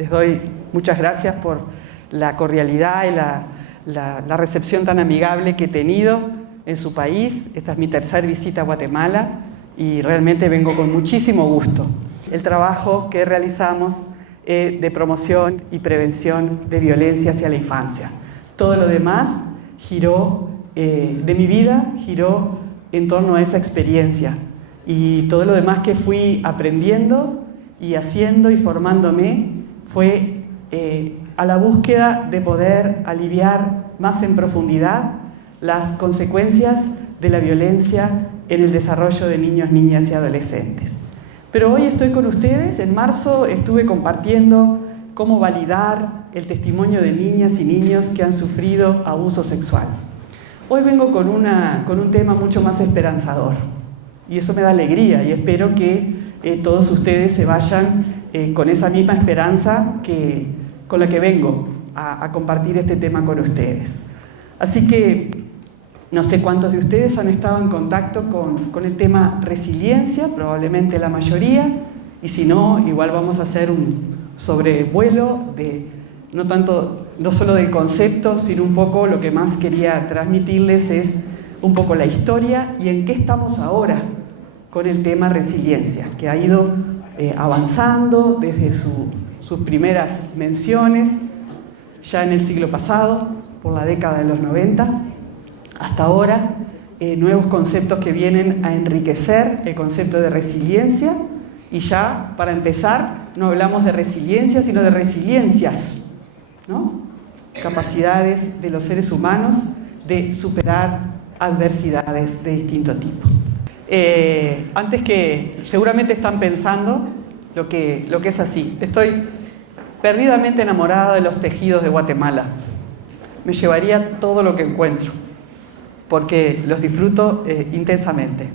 Les doy muchas gracias por la cordialidad y la recepción tan amigable que he tenido en su país. Esta es mi tercera visita a Guatemala y realmente vengo con muchísimo gusto. El trabajo que realizamos de promoción y prevención de violencia hacia la infancia. Todo lo demás giró, de mi vida, giró en torno a esa experiencia. Y todo lo demás que fui aprendiendo y haciendo y formándome fue a la búsqueda de poder aliviar más en profundidad las consecuencias de la violencia en el desarrollo de niños, niñas y adolescentes. Pero hoy estoy con ustedes. En marzo estuve compartiendo cómo validar el testimonio de niñas y niños que han sufrido abuso sexual. Hoy vengo con un tema mucho más esperanzador y eso me da alegría y espero que todos ustedes se vayan con esa misma esperanza con la que vengo a compartir este tema con ustedes. Así que no sé cuántos de ustedes han estado en contacto con el tema resiliencia, probablemente la mayoría, y si no, igual vamos a hacer un sobrevuelo no solo del concepto, sino un poco lo que más quería transmitirles es un poco la historia y en qué estamos ahora con el tema resiliencia, que ha ido avanzando desde sus primeras menciones, ya en el siglo pasado, por la década de los 90, hasta ahora, nuevos conceptos que vienen a enriquecer el concepto de resiliencia. Y ya, para empezar, no hablamos de resiliencia, sino de resiliencias, ¿no? Capacidades de los seres humanos de superar adversidades de distinto tipo. Antes que seguramente están pensando lo que es así. Estoy perdidamente enamorada de los tejidos de Guatemala. Me llevaría todo lo que encuentro, porque los disfruto intensamente.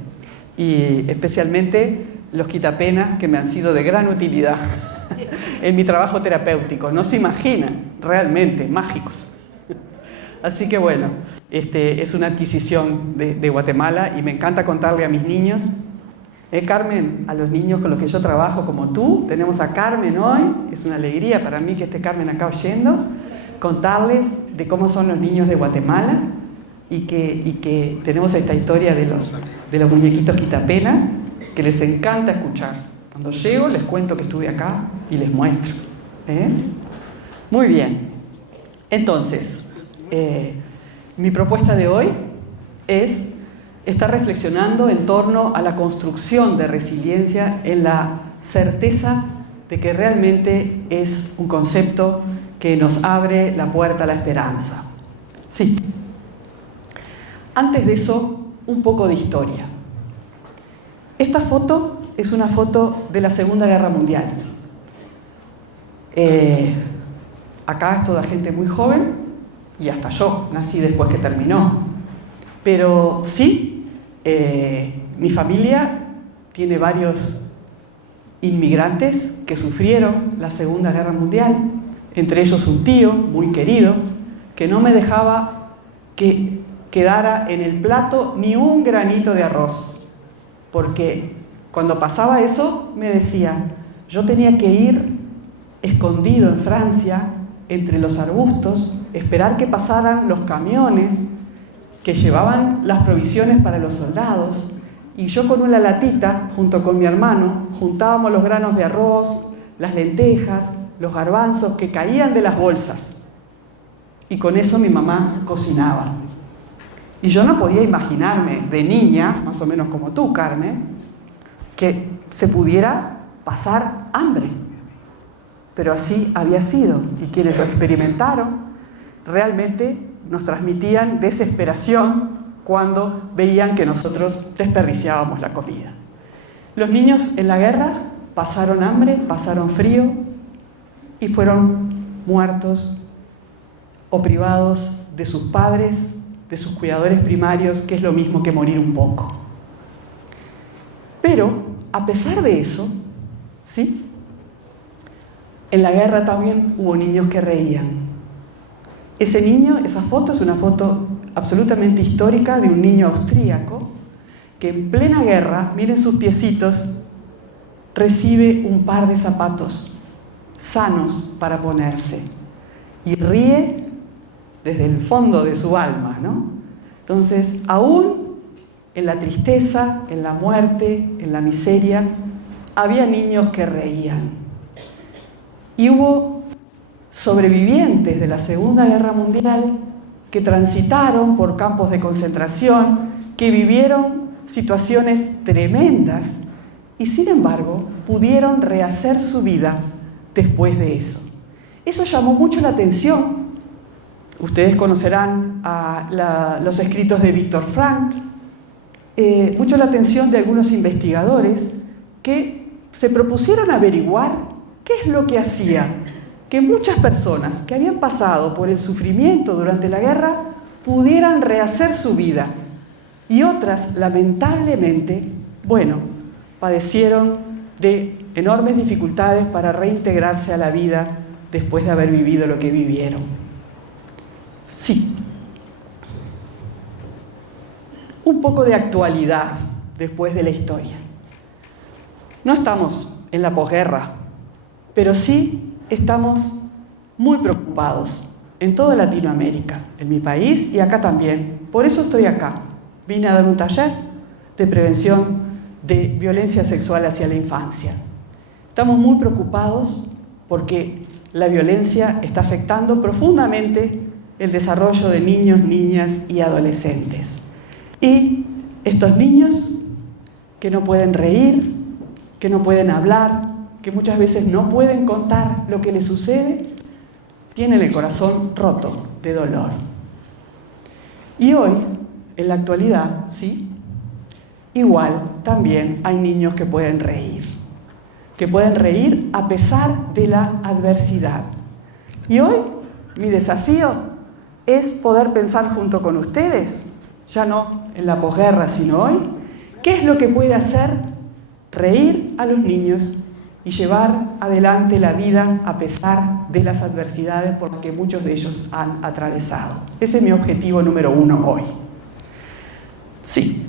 Y especialmente los quitapenas, que me han sido de gran utilidad en mi trabajo terapéutico. No se imaginan, realmente, mágicos. Así que bueno, es una adquisición de Guatemala y me encanta contarle a mis niños. Carmen, a los niños con los que yo trabajo como tú, tenemos a Carmen hoy, es una alegría para mí que esté Carmen acá oyendo, contarles de cómo son los niños de Guatemala y que tenemos esta historia de los muñequitos quitapena que les encanta escuchar. Cuando llego les cuento que estuve acá y les muestro. Muy bien. Entonces, mi propuesta de hoy es estar reflexionando en torno a la construcción de resiliencia en la certeza de que realmente es un concepto que nos abre la puerta a la esperanza. Sí. Antes de eso, un poco de historia. Esta foto es una foto de la Segunda Guerra Mundial. Acá es toda gente muy joven y hasta yo nací después que terminó. Pero sí, mi familia tiene varios inmigrantes que sufrieron la Segunda Guerra Mundial, entre ellos un tío muy querido que no me dejaba que quedara en el plato ni un granito de arroz, porque cuando pasaba eso me decía, yo tenía que ir escondido en Francia entre los arbustos, esperar que pasaran los camiones que llevaban las provisiones para los soldados, y yo con una latita, junto con mi hermano, juntábamos los granos de arroz, las lentejas, los garbanzos que caían de las bolsas, y con eso mi mamá cocinaba. Y yo no podía imaginarme de niña, más o menos como tú, Carmen, que se pudiera pasar hambre. Pero así había sido, y quienes lo experimentaron realmente nos transmitían desesperación cuando veían que nosotros desperdiciábamos la comida. Los niños en la guerra pasaron hambre, pasaron frío y fueron muertos o privados de sus padres, de sus cuidadores primarios, que es lo mismo que morir un poco. Pero, a pesar de eso, ¿sí?, en la guerra también hubo niños que reían. Ese niño, esa foto es una foto absolutamente histórica de un niño austríaco que en plena guerra, miren sus piecitos, recibe un par de zapatos sanos para ponerse. Y ríe desde el fondo de su alma, ¿no? Entonces, aún en la tristeza, en la muerte, en la miseria, había niños que reían. Y hubo sobrevivientes de la Segunda Guerra Mundial que transitaron por campos de concentración, que vivieron situaciones tremendas y sin embargo pudieron rehacer su vida después de eso. Eso llamó mucho la atención. Ustedes conocerán los escritos de Viktor Frankl, mucho la atención de algunos investigadores que se propusieron averiguar qué es lo que hacía que muchas personas que habían pasado por el sufrimiento durante la guerra pudieran rehacer su vida y otras, lamentablemente, padecieron de enormes dificultades para reintegrarse a la vida después de haber vivido lo que vivieron. Sí. Un poco de actualidad después de la historia. No estamos en la posguerra, pero sí estamos muy preocupados en toda Latinoamérica, en mi país y acá también. Por eso estoy acá. Vine a dar un taller de prevención de violencia sexual hacia la infancia. Estamos muy preocupados porque la violencia está afectando profundamente el desarrollo de niños, niñas y adolescentes. Y estos niños que no pueden reír, que no pueden hablar, que muchas veces no pueden contar lo que les sucede, tienen el corazón roto de dolor. Y hoy, en la actualidad, ¿sí?, igual también hay niños que pueden reír a pesar de la adversidad. Y hoy mi desafío es poder pensar junto con ustedes, ya no en la posguerra, sino hoy, qué es lo que puede hacer reír a los niños y llevar adelante la vida a pesar de las adversidades por las que muchos de ellos han atravesado. Ese es mi objetivo número 1 hoy. Sí.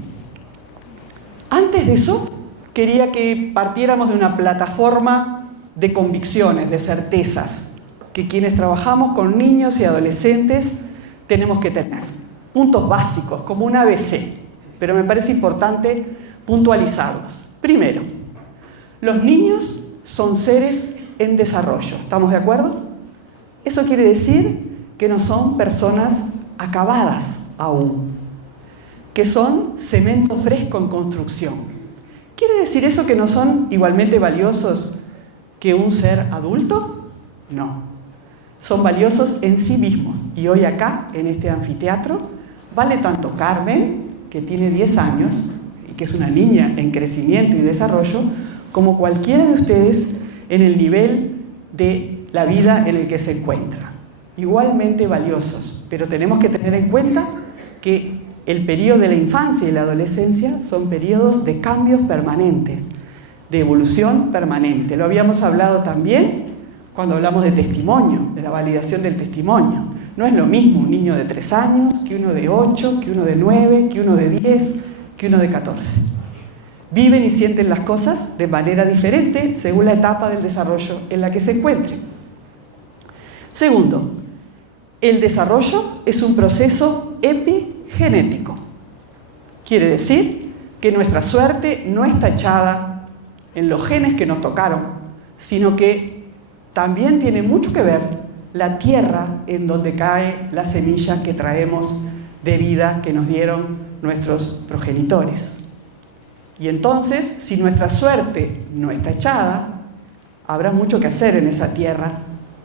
Antes de eso, quería que partiéramos de una plataforma de convicciones, de certezas, que quienes trabajamos con niños y adolescentes tenemos que tener. Puntos básicos, como un ABC, pero me parece importante puntualizarlos. Primero, los niños son seres en desarrollo, ¿estamos de acuerdo? Eso quiere decir que no son personas acabadas aún, que son cemento fresco en construcción. ¿Quiere decir eso que no son igualmente valiosos que un ser adulto? No. Son valiosos en sí mismos. Y hoy acá, en este anfiteatro, vale tanto Carmen, que tiene 10 años, y que es una niña en crecimiento y desarrollo, como cualquiera de ustedes en el nivel de la vida en el que se encuentra. Igualmente valiosos, pero tenemos que tener en cuenta que el periodo de la infancia y la adolescencia son periodos de cambios permanentes, de evolución permanente. Lo habíamos hablado también cuando hablamos de testimonio, de la validación del testimonio. No es lo mismo un niño de 3 años que uno de 8, que uno de 9, que uno de 10, que uno de 14. Viven y sienten las cosas de manera diferente según la etapa del desarrollo en la que se encuentren. Segundo, el desarrollo es un proceso epigenético. Quiere decir que nuestra suerte no está echada en los genes que nos tocaron, sino que también tiene mucho que ver la tierra en donde cae la semilla que traemos de vida que nos dieron nuestros progenitores. Y entonces, si nuestra suerte no está echada, habrá mucho que hacer en esa tierra,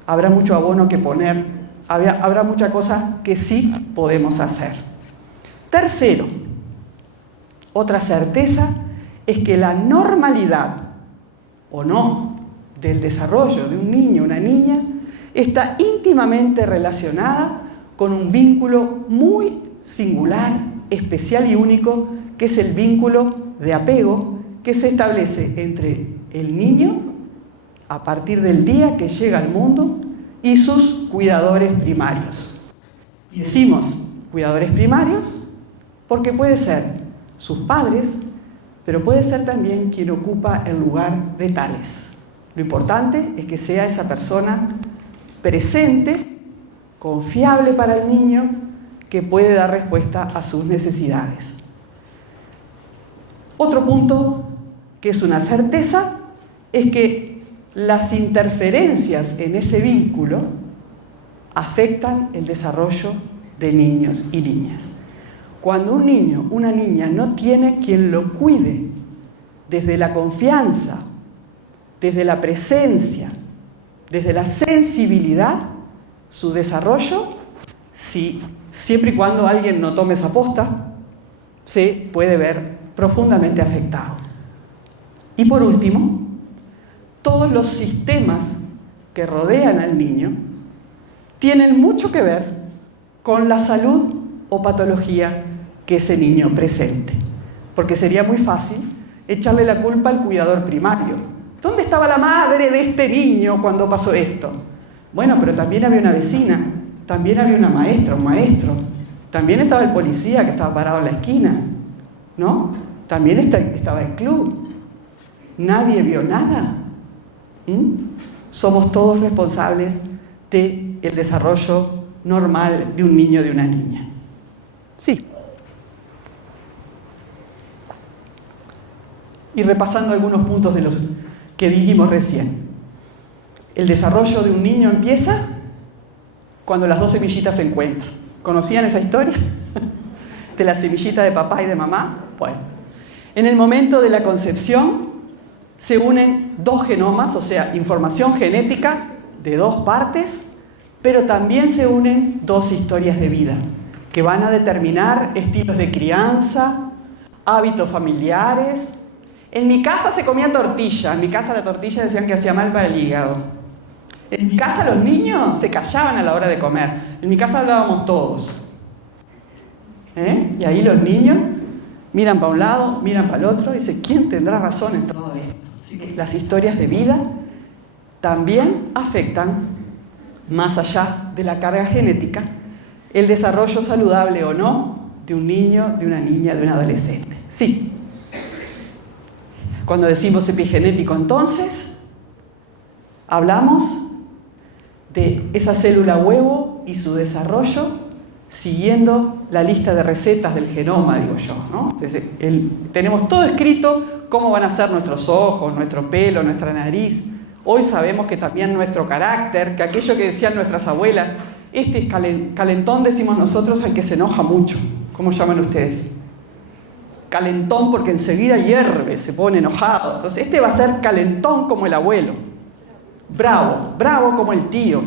habrá mucho abono que poner, habrá mucha cosa que sí podemos hacer. Tercero, otra certeza es que la normalidad, o no, del desarrollo de un niño o una niña está íntimamente relacionada con un vínculo muy singular, especial y único, que es el vínculo de apego que se establece entre el niño a partir del día que llega al mundo y sus cuidadores primarios. Y decimos cuidadores primarios porque puede ser sus padres, pero puede ser también quien ocupa el lugar de tales. Lo importante es que sea esa persona presente, confiable para el niño, que puede dar respuesta a sus necesidades. Otro punto que es una certeza es que las interferencias en ese vínculo afectan el desarrollo de niños y niñas. Cuando un niño, una niña no tiene quien lo cuide desde la confianza, desde la presencia, desde la sensibilidad, su desarrollo, siempre y cuando alguien no tome esa posta, se puede ver profundamente afectado. Y por último, todos los sistemas que rodean al niño tienen mucho que ver con la salud o patología que ese niño presente. Porque sería muy fácil echarle la culpa al cuidador primario. ¿Dónde estaba la madre de este niño cuando pasó esto? Bueno, pero también había una vecina, también había una maestra, un maestro, también estaba el policía que estaba parado en la esquina, ¿no? También estaba el club. Nadie vio nada. Somos todos responsables del desarrollo normal de un niño, de una niña. Sí. Y repasando algunos puntos de los que dijimos recién. El desarrollo de un niño empieza cuando las dos semillitas se encuentran. ¿Conocían esa historia? De la semillita de papá y de mamá. Bueno, en el momento de la concepción se unen dos genomas, o sea, información genética de dos partes, pero también se unen dos historias de vida que van a determinar estilos de crianza, hábitos familiares. En mi casa se comía tortilla, en mi casa la tortilla decían que hacía mal para el hígado. En mi casa los niños se callaban a la hora de comer, en mi casa hablábamos todos. Y ahí los niños miran para un lado, miran para el otro y dicen, ¿quién tendrá razón en todo esto? Así que las historias de vida también afectan, más allá de la carga genética, el desarrollo saludable o no de un niño, de una niña, de un adolescente. Sí. Cuando decimos epigenético, entonces, hablamos de esa célula huevo y su desarrollo siguiendo la lista de recetas del genoma, digo yo, ¿no? Tenemos todo escrito, cómo van a ser nuestros ojos, nuestro pelo, nuestra nariz. Hoy sabemos que también nuestro carácter, que aquello que decían nuestras abuelas, este calentón decimos nosotros al que se enoja mucho. ¿Cómo llaman ustedes? Calentón porque enseguida hierve, se pone enojado. Entonces este va a ser calentón como el abuelo. Bravo, bravo como el tío.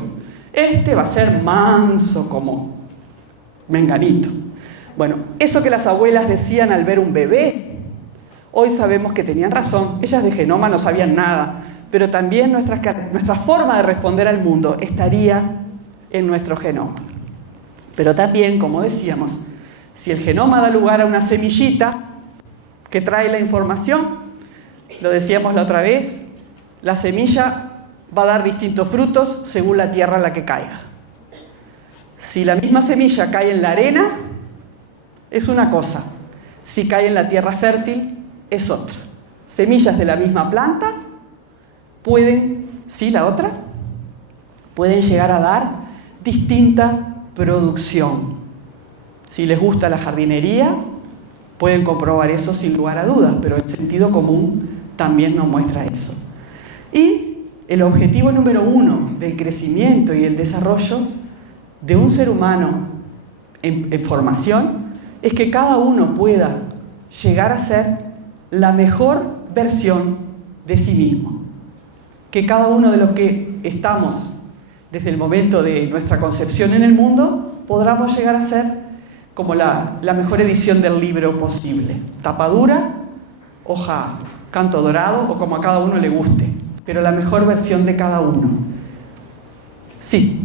Este va a ser manso como menganito. Bueno, eso que las abuelas decían al ver un bebé, hoy sabemos que tenían razón. Ellas de genoma no sabían nada, pero también nuestra forma de responder al mundo estaría en nuestro genoma. Pero también, como decíamos, si el genoma da lugar a una semillita que trae la información, lo decíamos la otra vez, la semilla va a dar distintos frutos según la tierra en la que caiga. Si la misma semilla cae en la arena, es una cosa. Si cae en la tierra fértil, es otra. Semillas de la misma planta pueden, ¿sí la otra? Pueden llegar a dar distinta producción. Si les gusta la jardinería, pueden comprobar eso sin lugar a dudas, pero el sentido común también nos muestra eso. Y el objetivo número 1 del crecimiento y el desarrollo de un ser humano en formación es que cada uno pueda llegar a ser la mejor versión de sí mismo. Que cada uno de los que estamos desde el momento de nuestra concepción en el mundo podamos llegar a ser como la mejor edición del libro posible. Tapadura, hoja, canto dorado o como a cada uno le guste, pero la mejor versión de cada uno. Sí.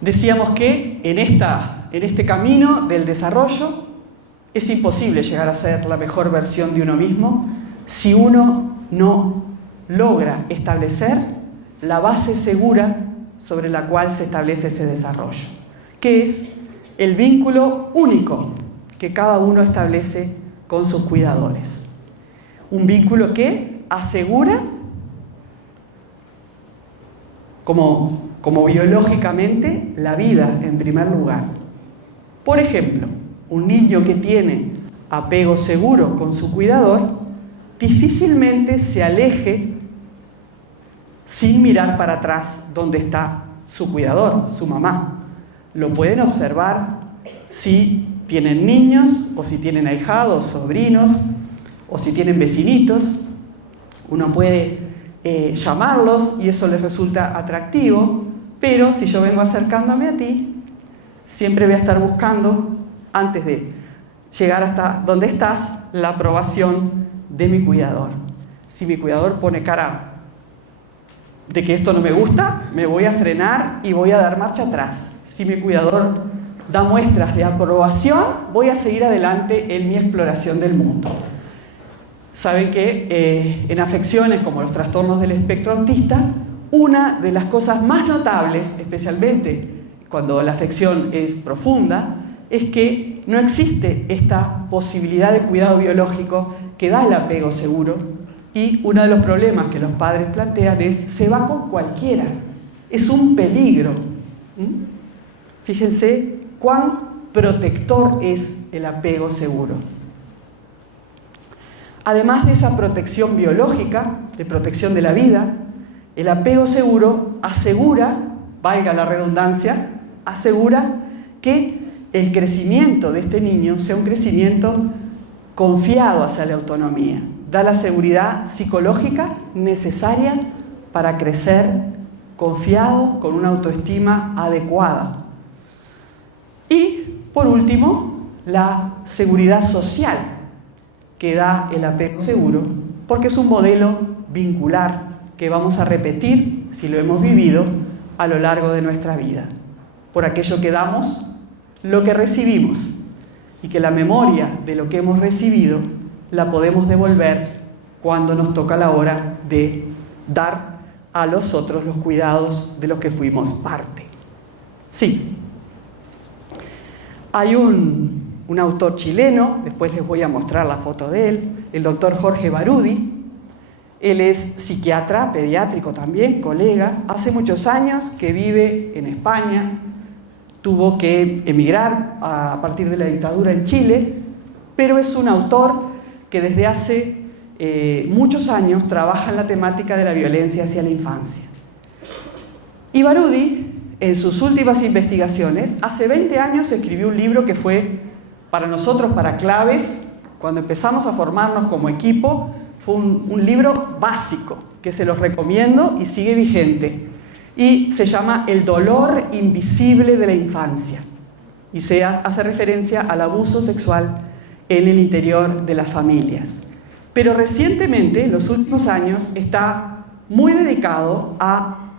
Decíamos que en este camino del desarrollo es imposible llegar a ser la mejor versión de uno mismo si uno no logra establecer la base segura sobre la cual se establece ese desarrollo, que es el vínculo único que cada uno establece con sus cuidadores. Un vínculo que asegura como biológicamente la vida en primer lugar. Por ejemplo, un niño que tiene apego seguro con su cuidador difícilmente se aleje sin mirar para atrás donde está su cuidador, su mamá. Lo pueden observar si tienen niños o si tienen ahijados, sobrinos o si tienen vecinitos. Uno puede llamarlos y eso les resulta atractivo, pero si yo vengo acercándome a ti, siempre voy a estar buscando, antes de llegar hasta donde estás, la aprobación de mi cuidador. Si mi cuidador pone cara de que esto no me gusta, me voy a frenar y voy a dar marcha atrás. Si mi cuidador da muestras de aprobación, voy a seguir adelante en mi exploración del mundo. Saben que en afecciones como los trastornos del espectro autista, una de las cosas más notables, especialmente cuando la afección es profunda, es que no existe esta posibilidad de cuidado biológico que da el apego seguro, y uno de los problemas que los padres plantean es: se va con cualquiera, es un peligro. Fíjense cuán protector es el apego seguro. Además de esa protección biológica, de protección de la vida, el apego seguro asegura, valga la redundancia, asegura que el crecimiento de este niño sea un crecimiento confiado hacia la autonomía. Da la seguridad psicológica necesaria para crecer confiado, con una autoestima adecuada. Y, por último, la seguridad social que da el apego seguro, porque es un modelo vincular que vamos a repetir, si lo hemos vivido, a lo largo de nuestra vida. Por aquello que damos, lo que recibimos, y que la memoria de lo que hemos recibido la podemos devolver cuando nos toca la hora de dar a los otros los cuidados de los que fuimos parte. Sí. Hay un autor chileno, después les voy a mostrar la foto de él, el doctor Jorge Barudi. Él es psiquiatra, pediátrico también, colega. Hace muchos años que vive en España. Tuvo que emigrar a partir de la dictadura en Chile, pero es un autor que desde hace muchos años trabaja en la temática de la violencia hacia la infancia. Y Barudi, en sus últimas investigaciones, hace 20 años escribió un libro que fue para nosotros, para Claves, cuando empezamos a formarnos como equipo, fue un libro básico, que se los recomiendo y sigue vigente. Y se llama El dolor invisible de la infancia. Y se hace referencia al abuso sexual en el interior de las familias. Pero recientemente, en los últimos años, está muy dedicado a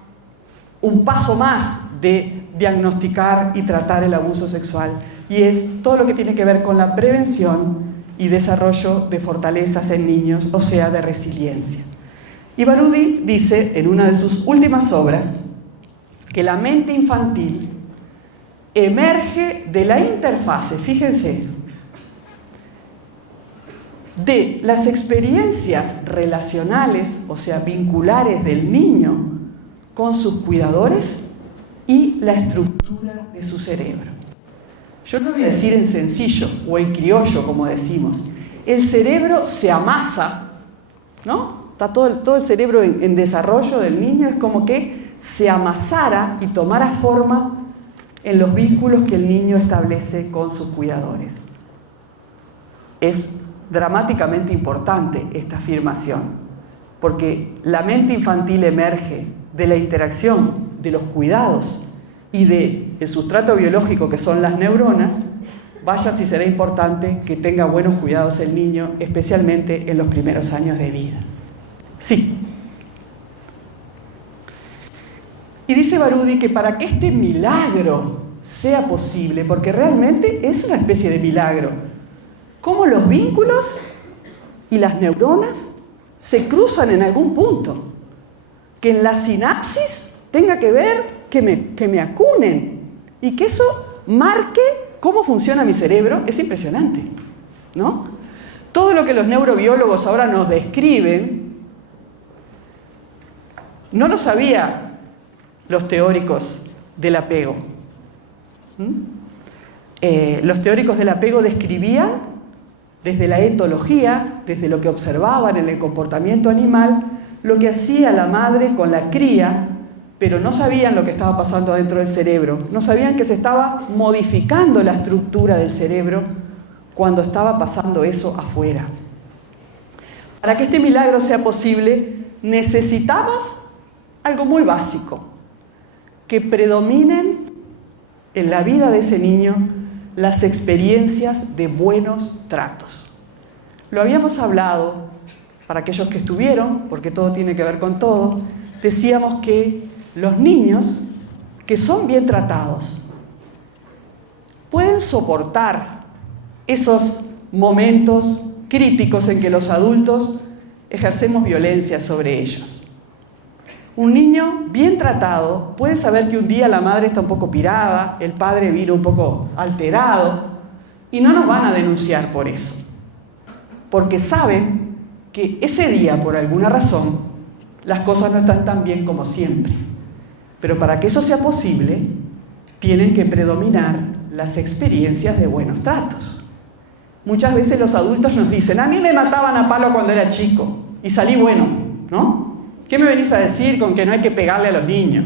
un paso más de diagnosticar y tratar el abuso sexual. Y es todo lo que tiene que ver con la prevención y desarrollo de fortalezas en niños, o sea, de resiliencia. Y Barudi dice en una de sus últimas obras que la mente infantil emerge de la interfase, fíjense, de las experiencias relacionales, o sea, vinculares del niño con sus cuidadores y la estructura de su cerebro. Yo no voy a decir en sencillo o en criollo, como decimos. El cerebro se amasa, ¿no? Está todo el cerebro en desarrollo del niño, es como que se amasara y tomara forma en los vínculos que el niño establece con sus cuidadores. Es dramáticamente importante esta afirmación, porque la mente infantil emerge de la interacción de los cuidados y del sustrato biológico que son las neuronas. Vaya si será importante que tenga buenos cuidados el niño, especialmente en los primeros años de vida. Sí. Y dice Barudi que para que este milagro sea posible, porque realmente es una especie de milagro, cómo los vínculos y las neuronas se cruzan en algún punto, que en la sinapsis tenga que ver que me acunen y que eso marque cómo funciona mi cerebro. Es impresionante, ¿no? Todo lo que los neurobiólogos ahora nos describen no lo sabía los teóricos del apego. Los teóricos del apego describían desde la etología, desde lo que observaban en el comportamiento animal, lo que hacía la madre con la cría, pero no sabían lo que estaba pasando dentro del cerebro, no sabían que se estaba modificando la estructura del cerebro cuando estaba pasando eso afuera. Para que este milagro sea posible, necesitamos algo muy básico, que predominen en la vida de ese niño las experiencias de buenos tratos. Lo habíamos hablado para aquellos que estuvieron, porque todo tiene que ver con todo. Decíamos que los niños que son bien tratados pueden soportar esos momentos críticos en que los adultos ejercemos violencia sobre ellos. Un niño bien tratado puede saber que un día la madre está un poco pirada, el padre vino un poco alterado, y no nos van a denunciar por eso, porque saben que ese día, por alguna razón, las cosas no están tan bien como siempre. Pero para que eso sea posible, tienen que predominar las experiencias de buenos tratos. Muchas veces los adultos nos dicen: a mí me mataban a palo cuando era chico y salí bueno, ¿no? ¿Qué me venís a decir con que no hay que pegarle a los niños?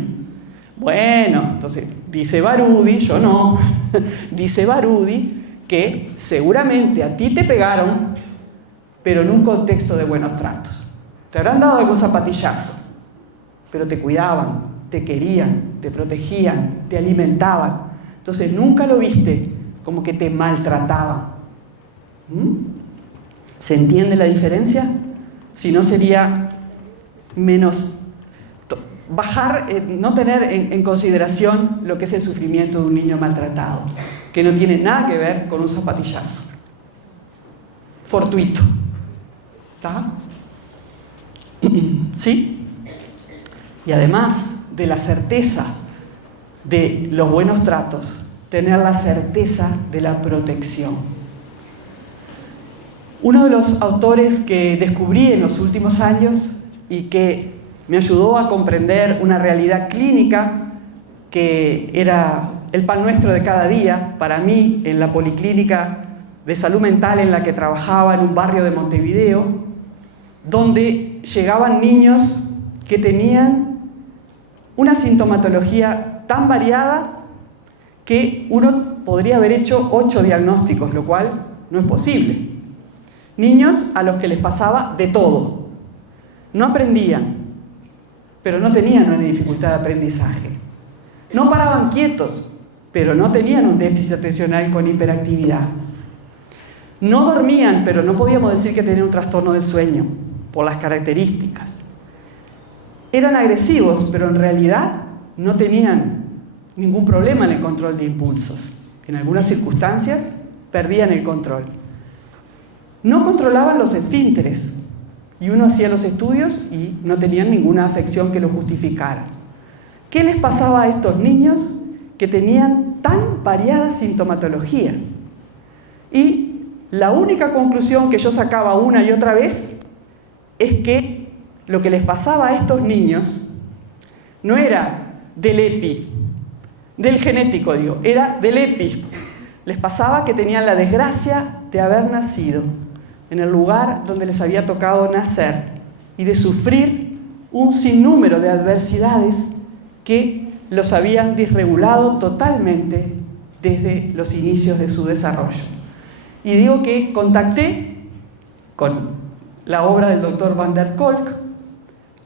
Bueno, entonces dice Barudi, yo no, dice Barudi que seguramente a ti te pegaron, pero en un contexto de buenos tratos. Te habrán dado algún zapatillazo, pero te cuidaban, te querían, te protegían, te alimentaban. Entonces nunca lo viste como que te maltrataban. ¿Se entiende la diferencia? Si no, sería menos bajar, no tener en consideración lo que es el sufrimiento de un niño maltratado, que no tiene nada que ver con un zapatillazo fortuito. ¿Está? ¿Sí? Y además de la certeza de los buenos tratos, tener la certeza de la protección. Uno de los autores que descubrí en los últimos años y que me ayudó a comprender una realidad clínica que era el pan nuestro de cada día para mí en la policlínica de salud mental en la que trabajaba en un barrio de Montevideo, donde llegaban niños que tenían una sintomatología tan variada que uno podría haber hecho 8 diagnósticos, lo cual no es posible. Niños a los que les pasaba de todo. No aprendían, pero no tenían una dificultad de aprendizaje. No paraban quietos, pero no tenían un déficit atencional con hiperactividad. No dormían, pero no podíamos decir que tenían un trastorno del sueño, por las características. Eran agresivos, pero en realidad no tenían ningún problema en el control de impulsos. En algunas circunstancias perdían el control. No controlaban los esfínteres, y uno hacía los estudios y no tenían ninguna afección que lo justificara. ¿Qué les pasaba a estos niños que tenían tan variada sintomatología? Y la única conclusión que yo sacaba una y otra vez es que lo que les pasaba a estos niños no era del EPI, del genético digo, era del EPI. Les pasaba que tenían la desgracia de haber nacido en el lugar donde les había tocado nacer y de sufrir un sinnúmero de adversidades que los habían desregulado totalmente desde los inicios de su desarrollo. Y digo que contacté con la obra del doctor Van der Kolk,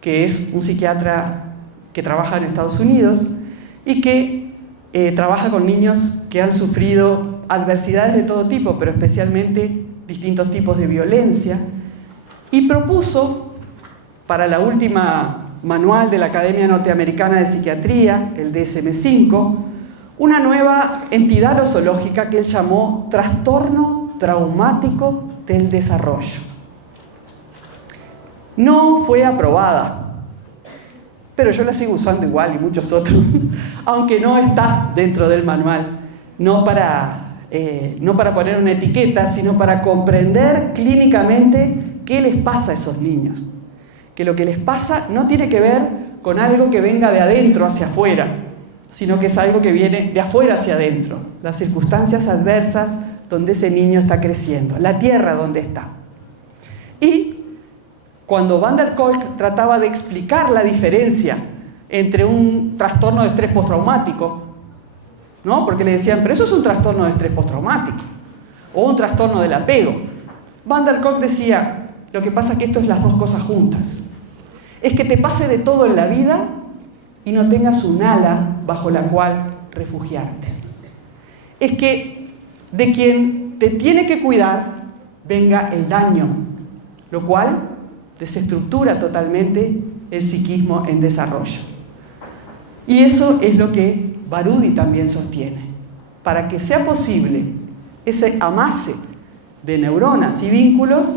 que es un psiquiatra que trabaja en Estados Unidos y que trabaja con niños que han sufrido adversidades de todo tipo, pero especialmente distintos tipos de violencia, y propuso para la última manual de la Academia Norteamericana de Psiquiatría, el DSM-5, una nueva entidad nosológica que él llamó trastorno traumático del desarrollo. No fue aprobada, pero yo la sigo usando igual y muchos otros, aunque no está dentro del manual, no para poner una etiqueta, sino para comprender clínicamente qué les pasa a esos niños. Que lo que les pasa no tiene que ver con algo que venga de adentro hacia afuera, sino que es algo que viene de afuera hacia adentro, las circunstancias adversas donde ese niño está creciendo, la tierra donde está. Y cuando Van der Kolk trataba de explicar la diferencia entre un trastorno de estrés postraumático, ¿no? Porque le decían, pero eso es un trastorno de estrés postraumático, o un trastorno del apego. Van der Kolk decía, lo que pasa es que esto es las dos cosas juntas. Es que te pase de todo en la vida y no tengas un ala bajo la cual refugiarte. Es que de quien te tiene que cuidar venga el daño, lo cual desestructura totalmente el psiquismo en desarrollo. Y eso es lo que Baroudi también sostiene. Para que sea posible ese amase de neuronas y vínculos,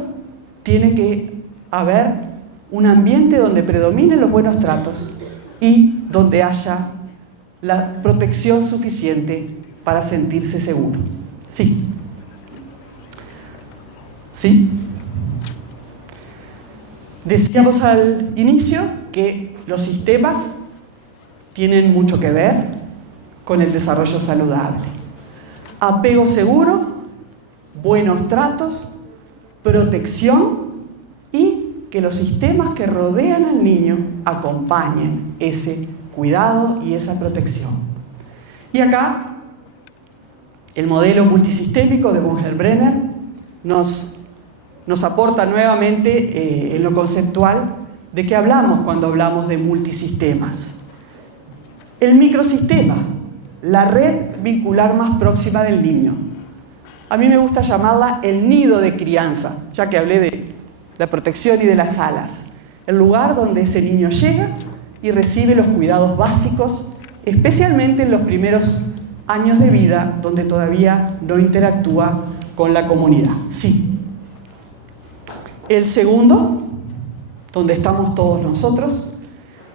tiene que haber un ambiente donde predominen los buenos tratos y donde haya la protección suficiente para sentirse seguro. Sí. ¿Sí? Decíamos al inicio que los sistemas tienen mucho que ver con el desarrollo saludable. Apego seguro, buenos tratos, protección y que los sistemas que rodean al niño acompañen ese cuidado y esa protección. Y acá, el modelo multisistémico de von Heilbronner nos aporta nuevamente en lo conceptual de qué hablamos cuando hablamos de multisistemas. El microsistema, la red vincular más próxima del niño. A mí me gusta llamarla el nido de crianza, ya que hablé de la protección y de las alas. El lugar donde ese niño llega y recibe los cuidados básicos, especialmente en los primeros años de vida, donde todavía no interactúa con la comunidad. Sí. El segundo, donde estamos todos nosotros,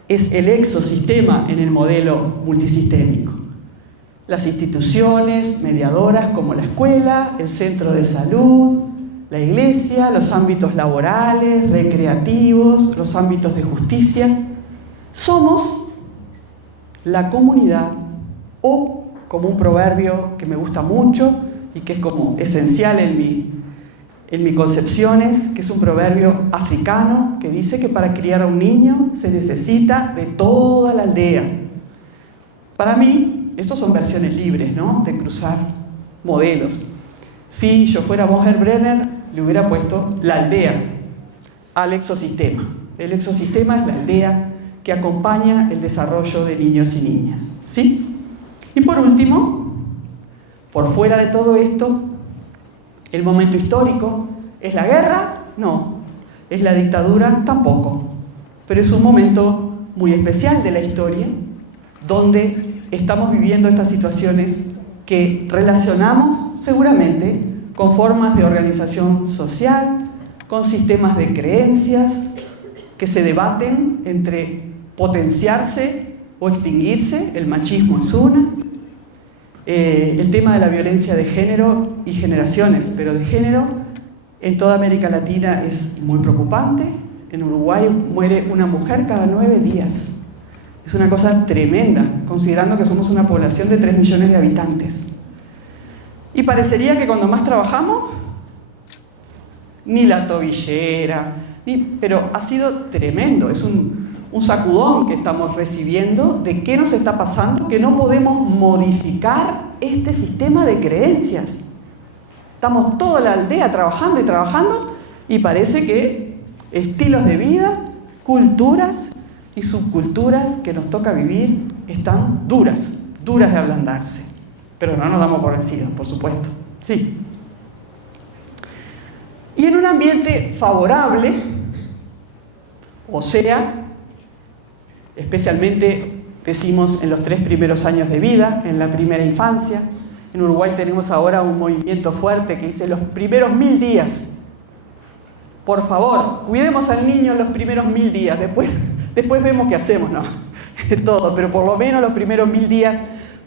es el exosistema en el modelo multisistémico. Las instituciones mediadoras como la escuela, el centro de salud, la iglesia, los ámbitos laborales, recreativos, los ámbitos de justicia. Somos la comunidad, o como un proverbio que me gusta mucho y que es como esencial en mi concepciones, que es un proverbio africano que dice que para criar a un niño se necesita de toda la aldea. Para mí, estos son versiones libres, ¿no?, de cruzar modelos. Si yo fuera von Heilbronner, le hubiera puesto la aldea al exosistema. El exosistema es la aldea que acompaña el desarrollo de niños y niñas. ¿Sí? Y por último, por fuera de todo esto, ¿el momento histórico es la guerra? No. ¿Es la dictadura? Tampoco. Pero es un momento muy especial de la historia, donde estamos viviendo estas situaciones que relacionamos seguramente con formas de organización social, con sistemas de creencias que se debaten entre potenciarse o extinguirse. El machismo es una. El tema de la violencia de género y generaciones, pero de género en toda América Latina es muy preocupante. En Uruguay muere una mujer cada 9 días. Es una cosa tremenda, considerando que somos una población de 3 millones de habitantes. Y parecería que cuando más trabajamos, ni la tobillera, pero ha sido tremendo. Es un sacudón que estamos recibiendo de qué nos está pasando, que no podemos modificar este sistema de creencias. Estamos toda la aldea trabajando y trabajando y parece que estilos de vida, culturas y subculturas que nos toca vivir están duras de ablandarse. Pero no nos damos por vencidos, por supuesto. Sí. Y en un ambiente favorable, o sea, especialmente decimos en los 3 primeros años de vida, en la primera infancia. En Uruguay tenemos ahora un movimiento fuerte que dice los primeros 1000 días. Por favor, cuidemos al niño en los primeros 1000 días. Después vemos qué hacemos, ¿no? Todo, pero por lo menos los primeros 1000 días,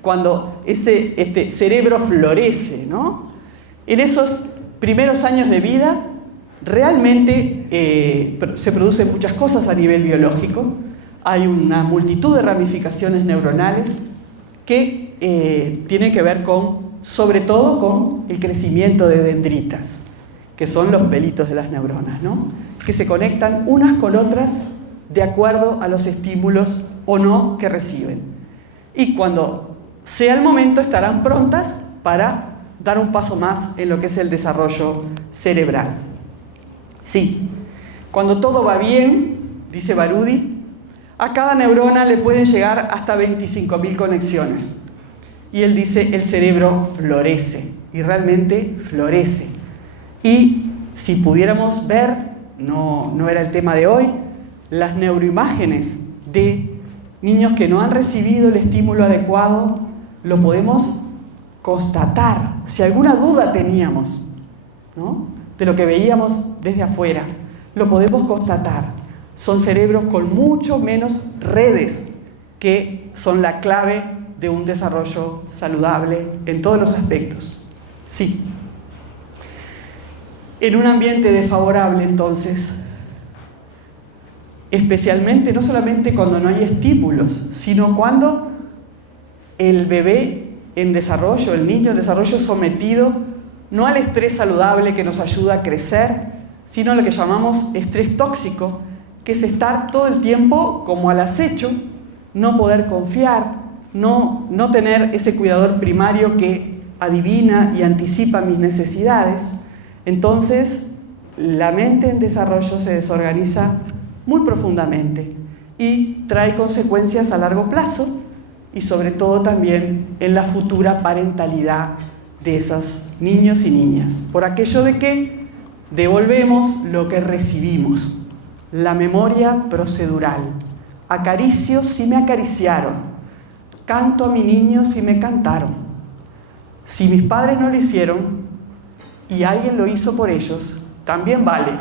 cuando ese cerebro florece, ¿no? En esos primeros años de vida realmente se producen muchas cosas a nivel biológico, hay una multitud de ramificaciones neuronales que tienen que ver sobre todo con el crecimiento de dendritas, que son los pelitos de las neuronas, ¿no? Que se conectan unas con otras de acuerdo a los estímulos o no que reciben. Y cuando sea el momento estarán prontas para dar un paso más en lo que es el desarrollo cerebral. Sí, cuando todo va bien, dice Barudi, a cada neurona le pueden llegar hasta 25.000 conexiones. Y él dice, el cerebro florece, y realmente florece. Y si pudiéramos ver, no era el tema de hoy, las neuroimágenes de niños que no han recibido el estímulo adecuado, lo podemos constatar. Si alguna duda teníamos, ¿no?, de lo que veíamos desde afuera, lo podemos constatar. Son cerebros con mucho menos redes, que son la clave de un desarrollo saludable en todos los aspectos. Sí. En un ambiente desfavorable, entonces, especialmente, no solamente cuando no hay estímulos, sino cuando el bebé en desarrollo, el niño en desarrollo, es sometido no al estrés saludable que nos ayuda a crecer, sino a lo que llamamos estrés tóxico, que es estar todo el tiempo como al acecho, no poder confiar, no tener ese cuidador primario que adivina y anticipa mis necesidades. Entonces, la mente en desarrollo se desorganiza muy profundamente y trae consecuencias a largo plazo y sobre todo también en la futura parentalidad de esos niños y niñas, por aquello de que devolvemos lo que recibimos, la memoria procedural. Acaricio si me acariciaron, canto a mi niño si me cantaron. Si mis padres no lo hicieron y alguien lo hizo por ellos, también vale.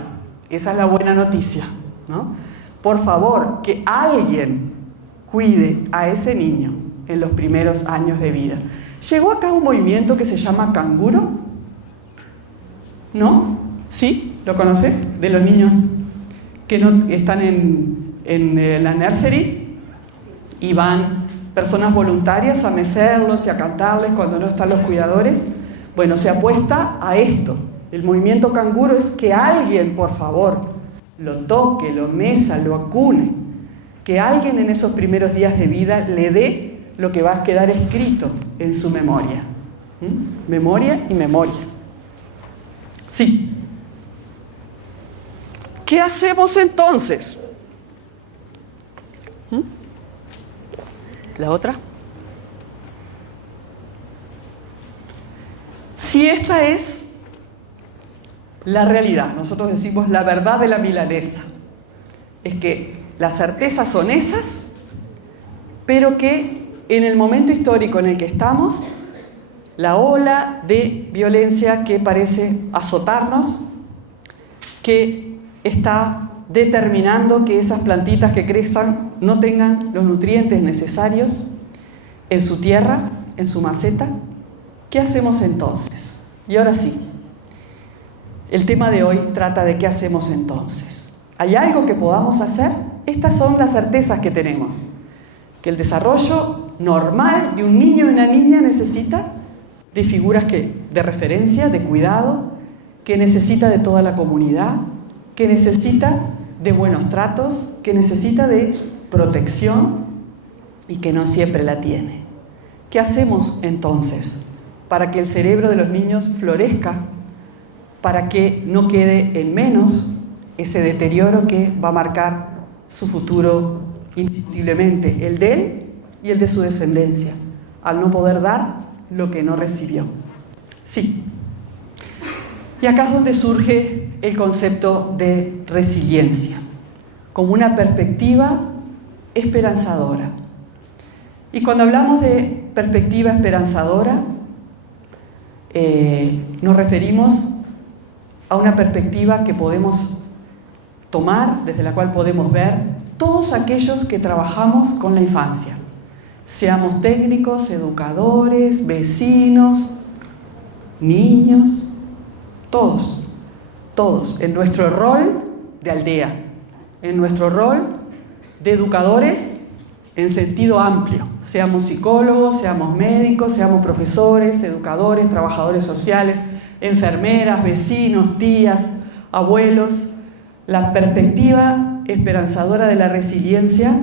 Esa es la buena noticia, ¿no? Por favor, que alguien cuide a ese niño en los primeros años de vida. Llegó acá un movimiento que se llama Canguro, ¿no? ¿Sí? ¿Lo conoces? De los niños que no están en la nursery y van personas voluntarias a mecerlos y a cantarles cuando no están los cuidadores. Bueno, se apuesta a esto. El movimiento Canguro es que alguien, por favor, lo toque, lo mesa, lo acune. Que alguien en esos primeros días de vida le dé lo que va a quedar escrito en su memoria. Memoria y memoria. Sí. ¿Qué hacemos entonces? ¿La otra? Si esta es la realidad, nosotros decimos la verdad de la milanesa, es que las certezas son esas, pero que en el momento histórico en el que estamos, la ola de violencia que parece azotarnos, que está determinando que esas plantitas que crezcan no tengan los nutrientes necesarios en su tierra, en su maceta. ¿Qué hacemos entonces? Y ahora sí, el tema de hoy trata de qué hacemos entonces. ¿Hay algo que podamos hacer? Estas son las certezas que tenemos. Que el desarrollo normal de un niño y una niña necesita de figuras de referencia, de cuidado, que necesita de toda la comunidad, que necesita de buenos tratos, que necesita de protección y que no siempre la tiene. ¿Qué hacemos entonces para que el cerebro de los niños florezca, para que no quede en menos ese deterioro que va a marcar su futuro indiscutiblemente, el de él y el de su descendencia, al no poder dar lo que no recibió? Sí. Y acá es donde surge el concepto de resiliencia, como una perspectiva esperanzadora. Y cuando hablamos de perspectiva esperanzadora, nos referimos a una perspectiva que podemos tomar, desde la cual podemos ver todos aquellos que trabajamos con la infancia, seamos técnicos, educadores, vecinos, niños, todos, en nuestro rol de aldea, en nuestro rol de educadores en sentido amplio, seamos psicólogos, seamos médicos, seamos profesores, educadores, trabajadores sociales, enfermeras, vecinos, tías, abuelos. La perspectiva esperanzadora de la resiliencia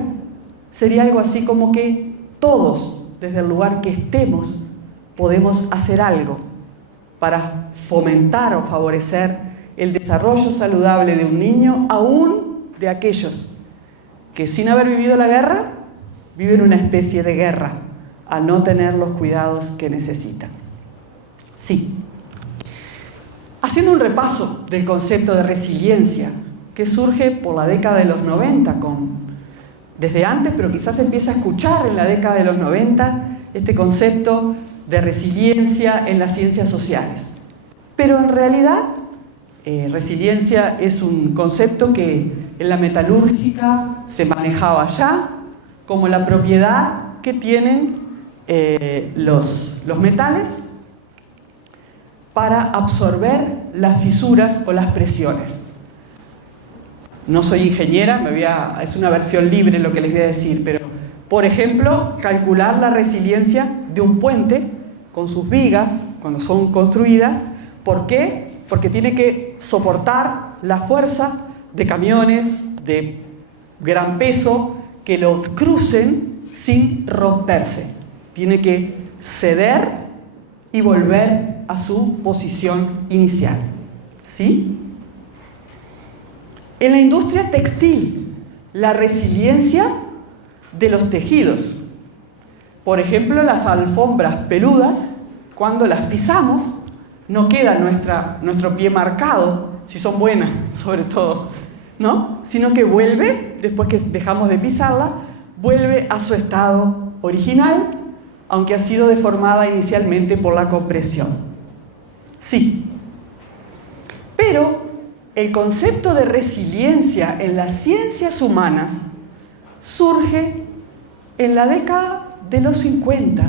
sería algo así como que todos, desde el lugar que estemos, podemos hacer algo para fomentar o favorecer el desarrollo saludable de un niño, aún de aquellos que sin haber vivido la guerra, viven una especie de guerra al no tener los cuidados que necesitan. Sí. Haciendo un repaso del concepto de resiliencia, que surge por la década de los 90, desde antes, pero quizás empieza a escuchar en la década de los 90 este concepto de resiliencia en las ciencias sociales. Pero en realidad, resiliencia es un concepto que en la metalúrgica se manejaba ya como la propiedad que tienen los metales para absorber las fisuras o las presiones. No soy ingeniera, es una versión libre lo que les voy a decir, pero por ejemplo, calcular la resiliencia de un puente con sus vigas cuando son construidas. ¿Por qué? Porque tiene que soportar la fuerza de camiones de gran peso que lo crucen sin romperse. Tiene que ceder y volver a su posición inicial. ¿Sí? En la industria textil, la resiliencia de los tejidos. Por ejemplo, las alfombras peludas, cuando las pisamos, no queda nuestro pie marcado, si son buenas, sobre todo, ¿no? Sino que vuelve, después que dejamos de pisarla, vuelve a su estado original, aunque ha sido deformada inicialmente por la compresión. Sí. Pero el concepto de resiliencia en las ciencias humanas surge en la década de los 50,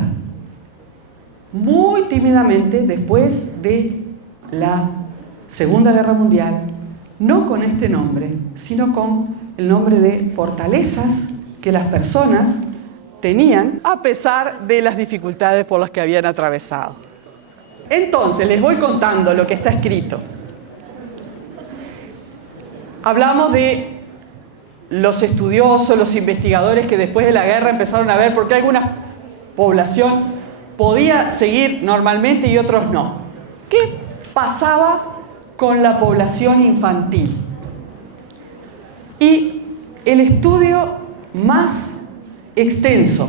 muy tímidamente después de la Segunda Guerra Mundial, no con este nombre, sino con el nombre de fortalezas que las personas tenían a pesar de las dificultades por las que habían atravesado. Entonces, les voy contando lo que está escrito. Hablamos de los estudiosos, los investigadores que después de la guerra empezaron a ver por qué alguna población podía seguir normalmente y otros no. ¿Qué pasaba con la población infantil? Y el estudio más extenso,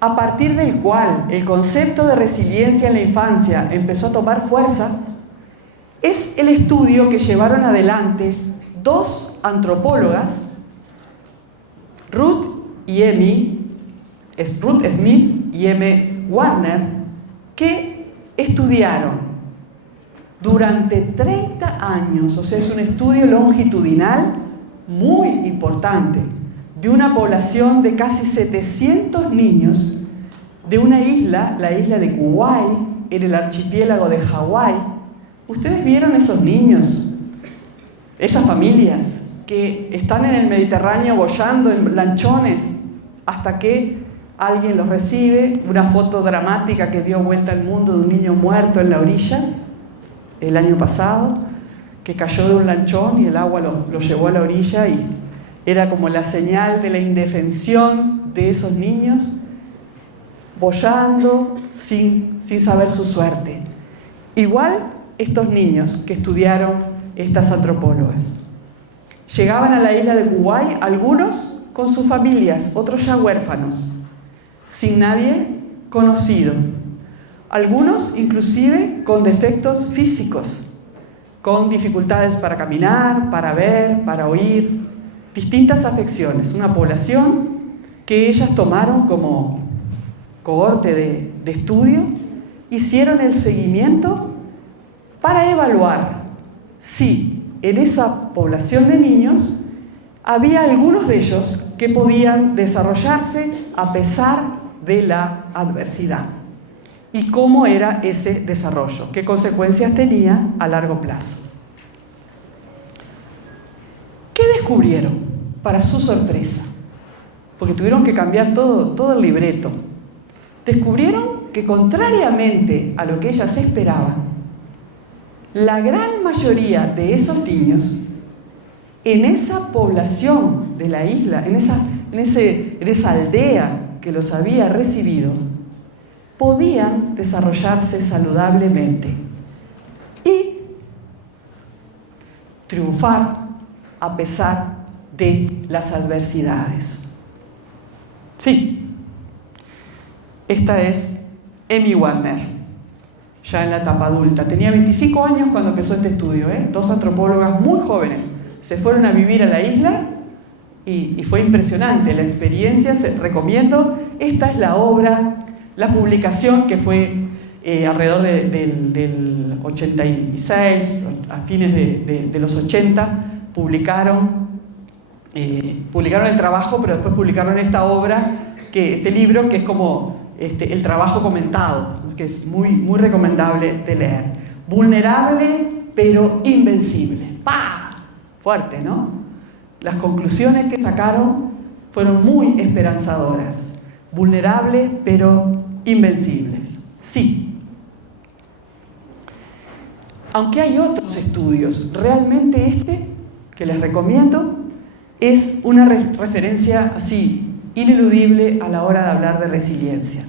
a partir del cual el concepto de resiliencia en la infancia empezó a tomar fuerza, es el estudio que llevaron adelante dos antropólogas, Ruth Smith y M. Warner, que estudiaron durante 30 años, o sea, es un estudio longitudinal muy importante, de una población de casi 700 niños de una isla, la isla de Kauai, en el archipiélago de Hawái. ¿Ustedes vieron esos niños, esas familias que están en el Mediterráneo boyando en lanchones hasta que alguien los recibe? Una foto dramática que dio vuelta al mundo de un niño muerto en la orilla el año pasado, que cayó de un lanchón y el agua lo llevó a la orilla, y era como la señal de la indefensión de esos niños boyando sin saber su suerte. Igual estos niños que estudiaron estas antropólogas llegaban a la isla de Kauai, algunos con sus familias, otros ya huérfanos, sin nadie conocido, algunos inclusive con defectos físicos, con dificultades para caminar, para ver, para oír, distintas afecciones. Una población que ellas tomaron como cohorte de estudio, hicieron el seguimiento para evaluar si en esa población de niños había algunos de ellos que podían desarrollarse a pesar de la adversidad. ¿Y cómo era ese desarrollo? ¿Qué consecuencias tenía a largo plazo? ¿Qué descubrieron? para su sorpresa, porque tuvieron que cambiar todo el libreto, descubrieron que contrariamente a lo que ellas esperaban, la gran mayoría de esos niños, en esa población de la isla, en esa aldea que los había recibido, podían desarrollarse saludablemente y triunfar a pesar de las adversidades. Sí, esta es Amy Wagner, ya en la etapa adulta. Tenía 25 años cuando empezó este estudio, Dos antropólogas muy jóvenes se fueron a vivir a la isla y fue impresionante la experiencia. Recomiendo, esta es la obra, la publicación que fue alrededor del 86, a fines de los 80, publicaron el trabajo, pero después publicaron esta obra, este libro, que es como el trabajo comentado, que es muy recomendable de leer. Vulnerable, pero invencible. ¡Pah! Fuerte, ¿no? Las conclusiones que sacaron fueron muy esperanzadoras. Vulnerable, pero invencible. Sí. Aunque hay otros estudios, realmente este, que les recomiendo, es una referencia así, ineludible a la hora de hablar de resiliencia.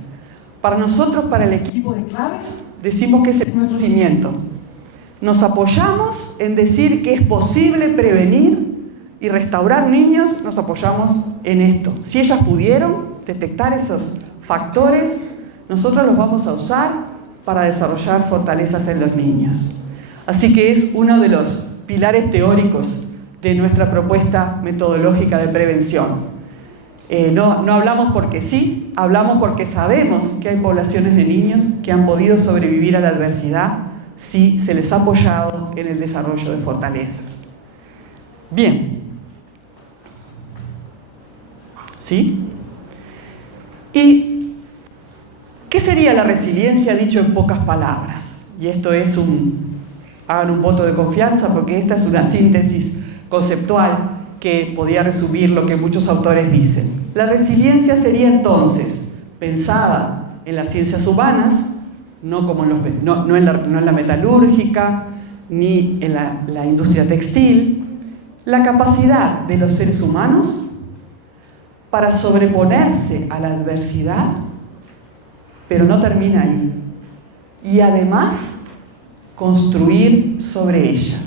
Para nosotros, para el equipo de Claves, decimos que es nuestro cimiento. Nos apoyamos en decir que es posible prevenir y restaurar niños, nos apoyamos en esto. Si ellas pudieron detectar esos factores, nosotros los vamos a usar para desarrollar fortalezas en los niños. Así que es uno de los pilares teóricos de nuestra propuesta metodológica de prevención. No hablamos porque sí, hablamos porque sabemos que hay poblaciones de niños que han podido sobrevivir a la adversidad si se les ha apoyado en el desarrollo de fortalezas. Bien. ¿Sí? ¿Y qué sería la resiliencia dicho en pocas palabras? Y esto es hagan un voto de confianza, porque esta es una síntesis conceptual que podía resumir lo que muchos autores dicen. La resiliencia sería entonces pensada en las ciencias humanas, no en la metalúrgica ni en la industria textil, la capacidad de los seres humanos para sobreponerse a la adversidad, pero no termina ahí, y además construir sobre ella.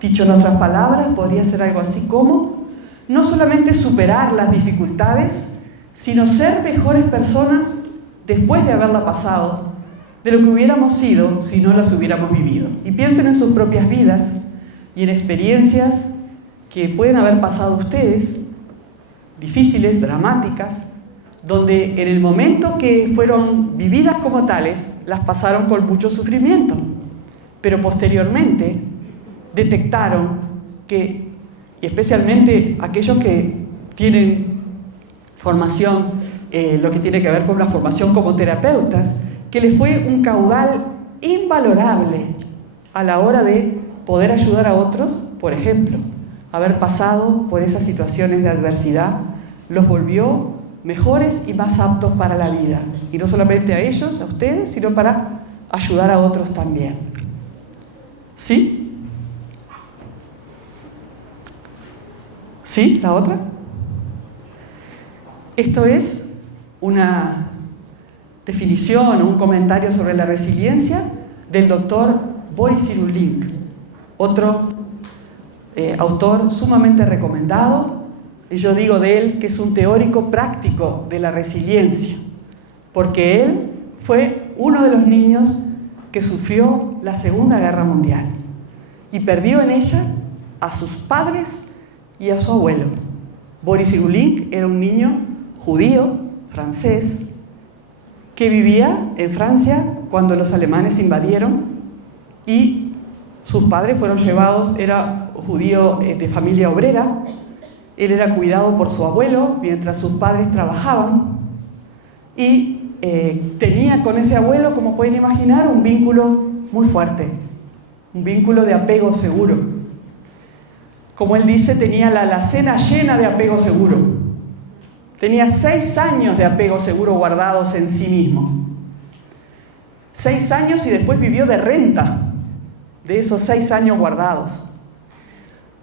Dicho en otras palabras, podría ser algo así como no solamente superar las dificultades, sino ser mejores personas después de haberla pasado, de lo que hubiéramos sido si no las hubiéramos vivido. Y piensen en sus propias vidas y en experiencias que pueden haber pasado ustedes, difíciles, dramáticas, donde en el momento que fueron vividas como tales, las pasaron con mucho sufrimiento, pero posteriormente detectaron que, y especialmente aquellos que tienen formación, lo que tiene que ver con la formación como terapeutas, que les fue un caudal invalorable a la hora de poder ayudar a otros. Por ejemplo, haber pasado por esas situaciones de adversidad los volvió mejores y más aptos para la vida, y no solamente a ellos, a ustedes, sino para ayudar a otros también. ¿Sí? ¿Sí? ¿La otra? Esto es una definición o un comentario sobre la resiliencia del doctor Boris Cyrulnik, otro autor sumamente recomendado. Y yo digo de él que es un teórico práctico de la resiliencia, porque él fue uno de los niños que sufrió la Segunda Guerra Mundial y perdió en ella a sus padres y a su abuelo. Boris Cyrulnik era un niño judío, francés, que vivía en Francia cuando los alemanes invadieron, y sus padres fueron llevados, era judío de familia obrera. Él era cuidado por su abuelo mientras sus padres trabajaban, y tenía con ese abuelo, como pueden imaginar, un vínculo muy fuerte, un vínculo de apego seguro. como él dice, tenía la alacena llena de apego seguro. Tenía 6 años de apego seguro guardados en sí mismo. 6 años y después vivió de renta de esos 6 años guardados.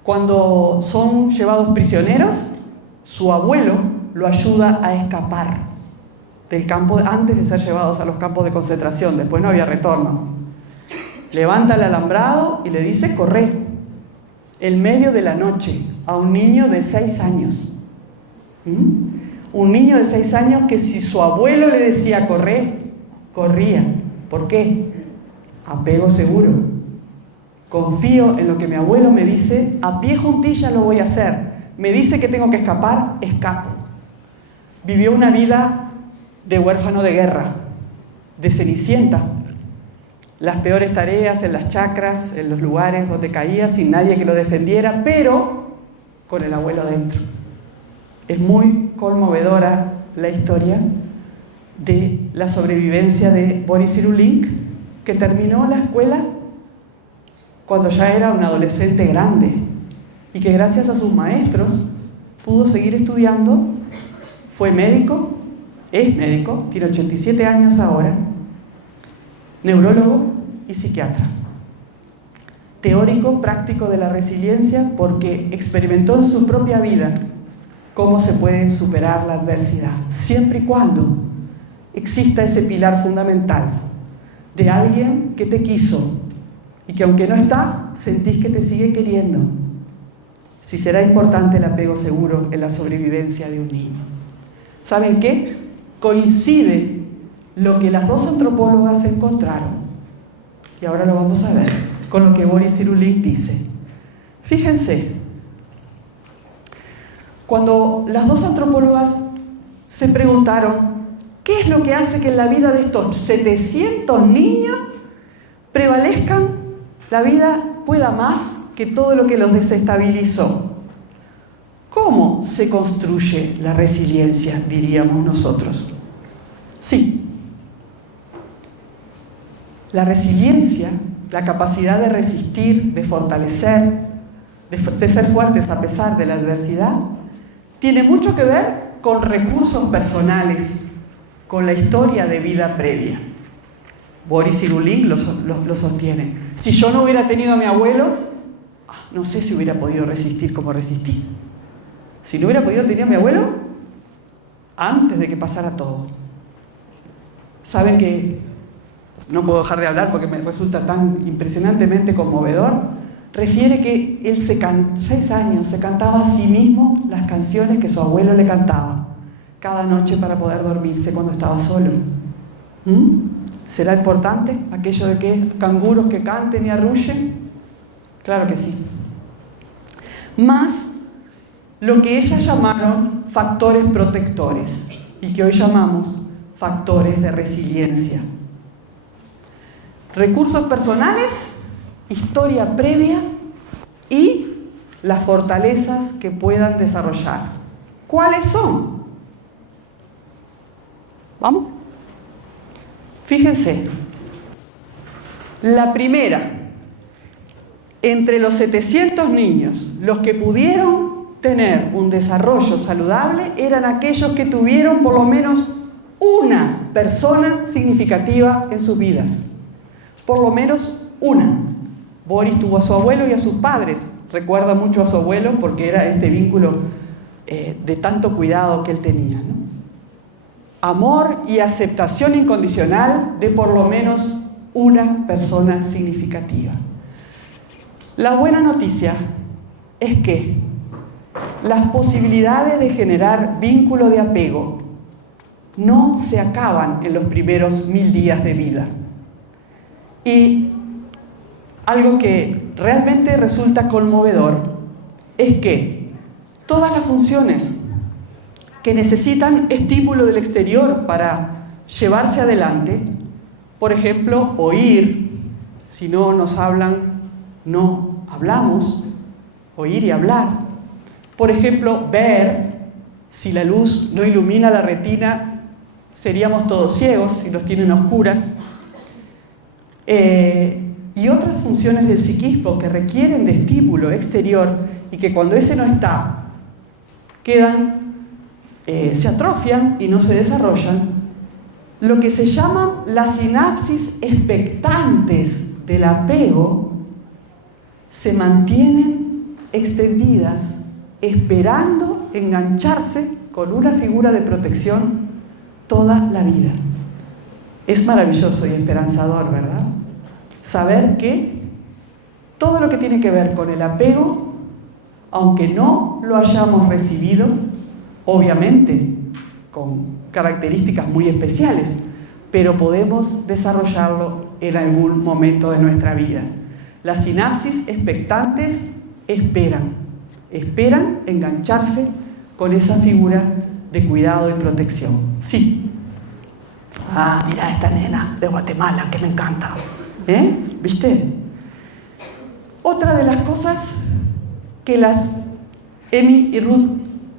Cuando son llevados prisioneros, su abuelo lo ayuda a escapar del campo antes de ser llevados a los campos de concentración. Después no había retorno. Levanta el alambrado y le dice: corre, en medio de la noche, a un niño de 6 años. Un niño de 6 años que si su abuelo le decía corre, corría. ¿Por qué? Apego seguro. Confío en lo que mi abuelo me dice, a pie juntilla lo voy a hacer. Me dice que tengo que escapar, escapo. Vivió una vida de huérfano de guerra, de Cenicienta. Las peores tareas en las chacras, en los lugares donde caía, sin nadie que lo defendiera, pero con el abuelo dentro. Es muy conmovedora la historia de la sobrevivencia de Boris Cyrulnik, que terminó la escuela cuando ya era un adolescente grande y que gracias a sus maestros pudo seguir estudiando. Fue médico, es médico, tiene 87 años ahora, neurólogo y psiquiatra. Teórico práctico de la resiliencia porque experimentó en su propia vida cómo se puede superar la adversidad, siempre y cuando exista ese pilar fundamental de alguien que te quiso y que aunque no está, sentís que te sigue queriendo. Si será importante el apego seguro en la sobrevivencia de un niño. ¿Saben qué? Coincide lo que las 2 antropólogas encontraron, y ahora lo vamos a ver, con lo que Boris Cyrulnik dice. Fíjense, cuando las 2 antropólogas se preguntaron qué es lo que hace que en la vida de estos 700 niños prevalezcan, la vida pueda más que todo lo que los desestabilizó. ¿Cómo se construye la resiliencia, diríamos nosotros? Sí, la resiliencia, la capacidad de resistir, de fortalecer, de ser fuertes a pesar de la adversidad, tiene mucho que ver con recursos personales, con la historia de vida previa. Boris Cyrulnik lo sostiene. Si yo no hubiera tenido a mi abuelo, no sé si hubiera podido resistir como resistí. Si no hubiera podido tener a mi abuelo, antes de que pasara todo. Saben que, no puedo dejar de hablar porque me resulta tan impresionantemente conmovedor, refiere que él 6 años se cantaba a sí mismo las canciones que su abuelo le cantaba cada noche para poder dormirse cuando estaba solo. ¿Será importante aquello de que canguros que canten y arrullen? Claro que sí. Más lo que ellas llamaron factores protectores y que hoy llamamos factores de resiliencia. Recursos personales, historia previa y las fortalezas que puedan desarrollar. ¿Cuáles son? ¿Vamos? Fíjense, la primera, entre los 700 niños, los que pudieron tener un desarrollo saludable eran aquellos que tuvieron por lo menos una persona significativa en sus vidas. Por lo menos una. Boris tuvo a su abuelo y a sus padres. Recuerda mucho a su abuelo porque era este vínculo de tanto cuidado que él tenía, ¿no? Amor y aceptación incondicional de por lo menos una persona significativa. La buena noticia es que las posibilidades de generar vínculo de apego no se acaban en los primeros 1000 días de vida. Y algo que realmente resulta conmovedor es que todas las funciones que necesitan estímulo del exterior para llevarse adelante, por ejemplo, oír, si no nos hablan, no hablamos, oír y hablar. Por ejemplo, ver, si la luz no ilumina la retina, seríamos todos ciegos si los tienen a oscuras. Y otras funciones del psiquismo que requieren de estímulo exterior y que cuando ese no está, se atrofian y no se desarrollan, lo que se llaman las sinapsis expectantes del apego se mantienen extendidas, esperando engancharse con una figura de protección toda la vida. Es maravilloso y esperanzador, ¿verdad? Saber que todo lo que tiene que ver con el apego, aunque no lo hayamos recibido, obviamente con características muy especiales, pero podemos desarrollarlo en algún momento de nuestra vida. Las sinapsis expectantes esperan engancharse con esa figura de cuidado y protección. Sí. Ah, mira esta nena de Guatemala que me encanta. ¿Viste? Otra de las cosas que las Emi y Ruth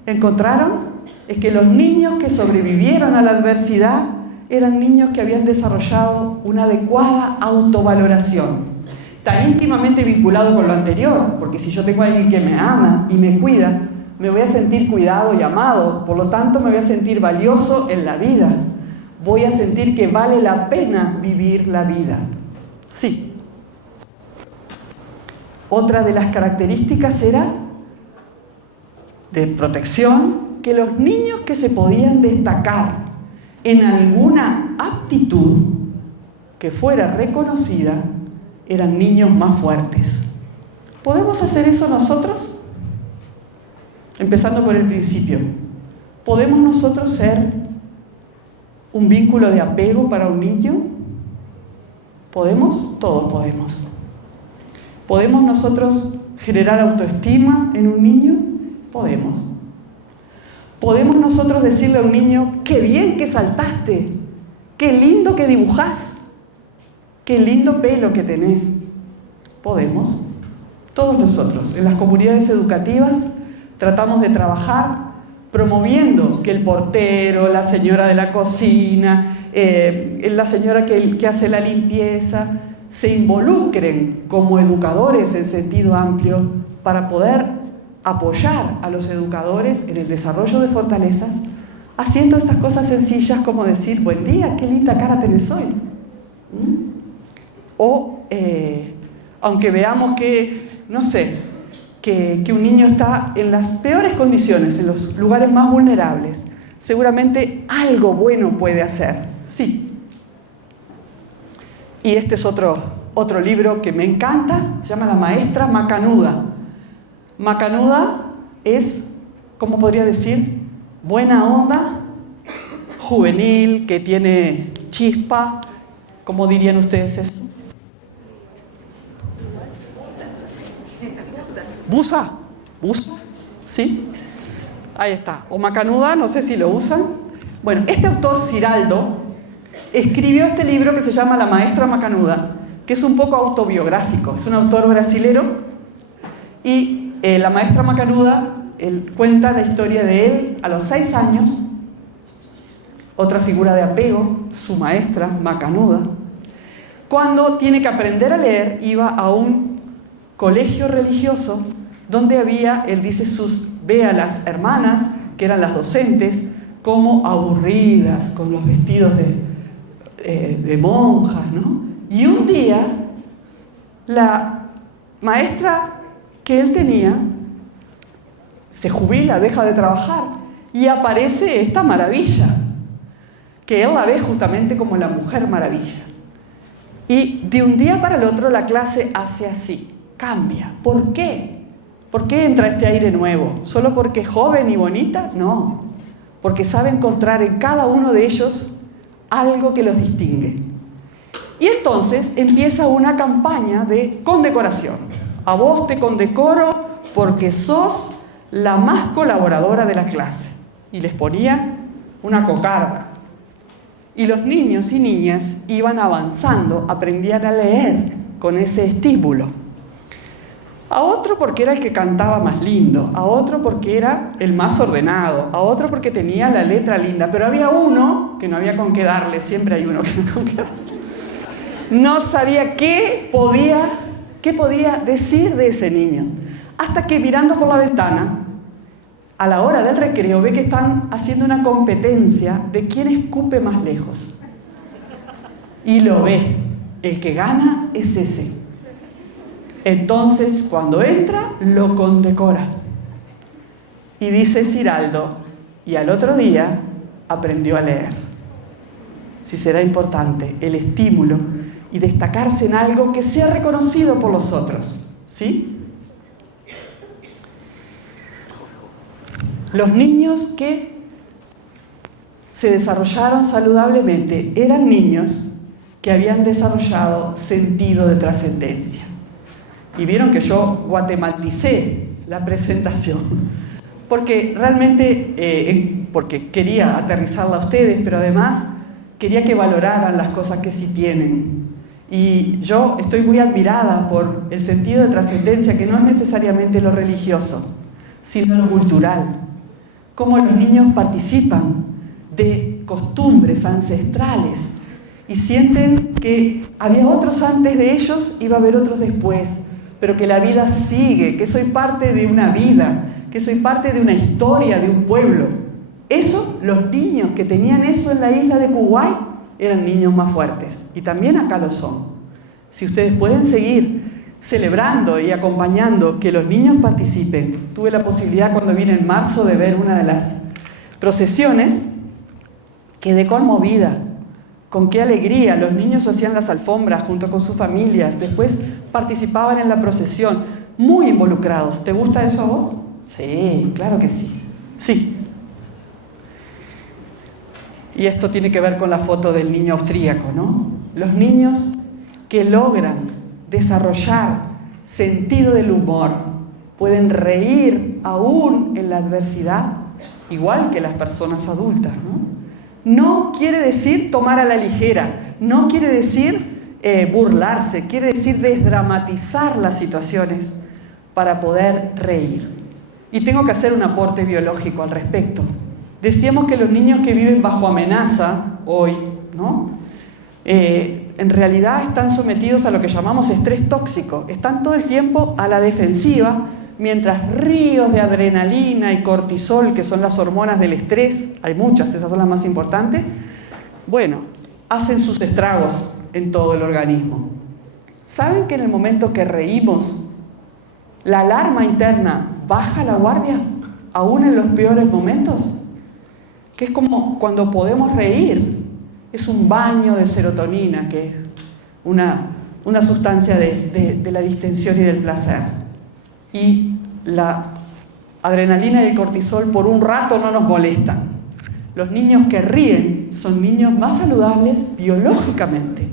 encontraron es que los niños que sobrevivieron a la adversidad eran niños que habían desarrollado una adecuada autovaloración. Está íntimamente vinculado con lo anterior, porque si yo tengo a alguien que me ama y me cuida, me voy a sentir cuidado y amado, por lo tanto me voy a sentir valioso en la vida. Voy a sentir que vale la pena vivir la vida. Sí. Otra de las características era de protección, que los niños que se podían destacar en alguna aptitud que fuera reconocida eran niños más fuertes. ¿Podemos hacer eso nosotros? Empezando por el principio. ¿Podemos nosotros ser un vínculo de apego para un niño? ¿Podemos? Todos podemos. ¿Podemos nosotros generar autoestima en un niño? Podemos. ¿Podemos nosotros decirle a un niño, qué bien que saltaste, qué lindo que dibujás, qué lindo pelo que tenés? Podemos. Todos nosotros, en las comunidades educativas, tratamos de trabajar promoviendo que el portero, la señora de la cocina, la señora que hace la limpieza, se involucren como educadores en sentido amplio para poder apoyar a los educadores en el desarrollo de fortalezas, haciendo estas cosas sencillas como decir, buen día, qué linda cara tenés hoy. O, aunque veamos que, no sé, que un niño está en las peores condiciones, en los lugares más vulnerables, seguramente algo bueno puede hacer. Sí. Y este es otro libro que me encanta, se llama La maestra macanuda. Macanuda es, ¿cómo podría decir? Buena onda, juvenil, que tiene chispa. ¿Cómo dirían ustedes eso? ¿Busa? ¿Busa? ¿Sí? Ahí está. O macanuda, no sé si lo usan. Bueno, este autor, Ciraldo, escribió este libro que se llama La maestra macanuda, que es un poco autobiográfico. Es un autor brasilero y la maestra macanuda, él cuenta la historia de él a los 6 años, otra figura de apego, su maestra macanuda. Cuando tiene que aprender a leer, iba a un colegio religioso donde había, él dice, ve a las hermanas, que eran las docentes, como aburridas, con los vestidos de monjas, ¿no? Y un día, la maestra que él tenía se jubila, deja de trabajar y aparece esta maravilla, que él la ve justamente como la mujer maravilla. Y de un día para el otro la clase hace así, cambia. ¿Por qué? ¿Por qué entra este aire nuevo? ¿Solo porque es joven y bonita? No, porque sabe encontrar en cada uno de ellos algo que los distingue. Y entonces empieza una campaña de condecoración. A vos te condecoro porque sos la más colaboradora de la clase. Y les ponía una cocarda. Y los niños y niñas iban avanzando, aprendían a leer con ese estímulo. A otro porque era el que cantaba más lindo, a otro porque era el más ordenado, a otro porque tenía la letra linda, pero había uno que no había con qué darle, siempre hay uno que no con qué darle. No sabía qué podía decir de ese niño. hasta que mirando por la ventana, a la hora del recreo, ve que están haciendo una competencia de quién escupe más lejos. Y lo ve. El que gana es ese. Entonces, cuando entra, lo condecora. Y dice Ciraldo, y al otro día aprendió a leer. Si será importante el estímulo y destacarse en algo que sea reconocido por los otros. ¿Sí? Los niños que se desarrollaron saludablemente eran niños que habían desarrollado sentido de trascendencia. Y vieron que yo guatematicé la presentación, porque realmente, porque quería aterrizarla a ustedes, pero además quería que valoraran las cosas que sí tienen. Y yo estoy muy admirada por el sentido de trascendencia, que no es necesariamente lo religioso, sino lo cultural. Cómo los niños participan de costumbres ancestrales y sienten que había otros antes de ellos y va a haber otros después, pero que la vida sigue, que soy parte de una vida, que soy parte de una historia, de un pueblo. Eso, los niños que tenían eso en la isla de Kuwait eran niños más fuertes, y también acá lo son. Si ustedes pueden seguir celebrando y acompañando que los niños participen. Tuve la posibilidad cuando vine en marzo de ver una de las procesiones, quedé conmovida. Con qué alegría los niños hacían las alfombras junto con sus familias, después participaban en la procesión, muy involucrados. ¿Te gusta eso a vos? Sí, claro que sí. Sí. Y esto tiene que ver con la foto del niño austríaco, ¿no? Los niños que logran desarrollar sentido del humor, pueden reír aún en la adversidad, igual que las personas adultas, ¿no? No quiere decir tomar a la ligera, no quiere decir burlarse, quiere decir desdramatizar las situaciones para poder reír. Y tengo que hacer un aporte biológico al respecto. Decíamos que los niños que viven bajo amenaza hoy, ¿no? En realidad están sometidos a lo que llamamos estrés tóxico. Están todo el tiempo a la defensiva, mientras ríos de adrenalina y cortisol, que son las hormonas del estrés, hay muchas, esas son las más importantes, bueno, hacen sus estragos en todo el organismo. ¿Saben que en el momento que reímos, la alarma interna baja la guardia, aún en los peores momentos? Que es como cuando podemos reír. Es un baño de serotonina, que es una sustancia de la distensión y del placer. Y la adrenalina y el cortisol por un rato no nos molestan. Los niños que ríen son niños más saludables biológicamente.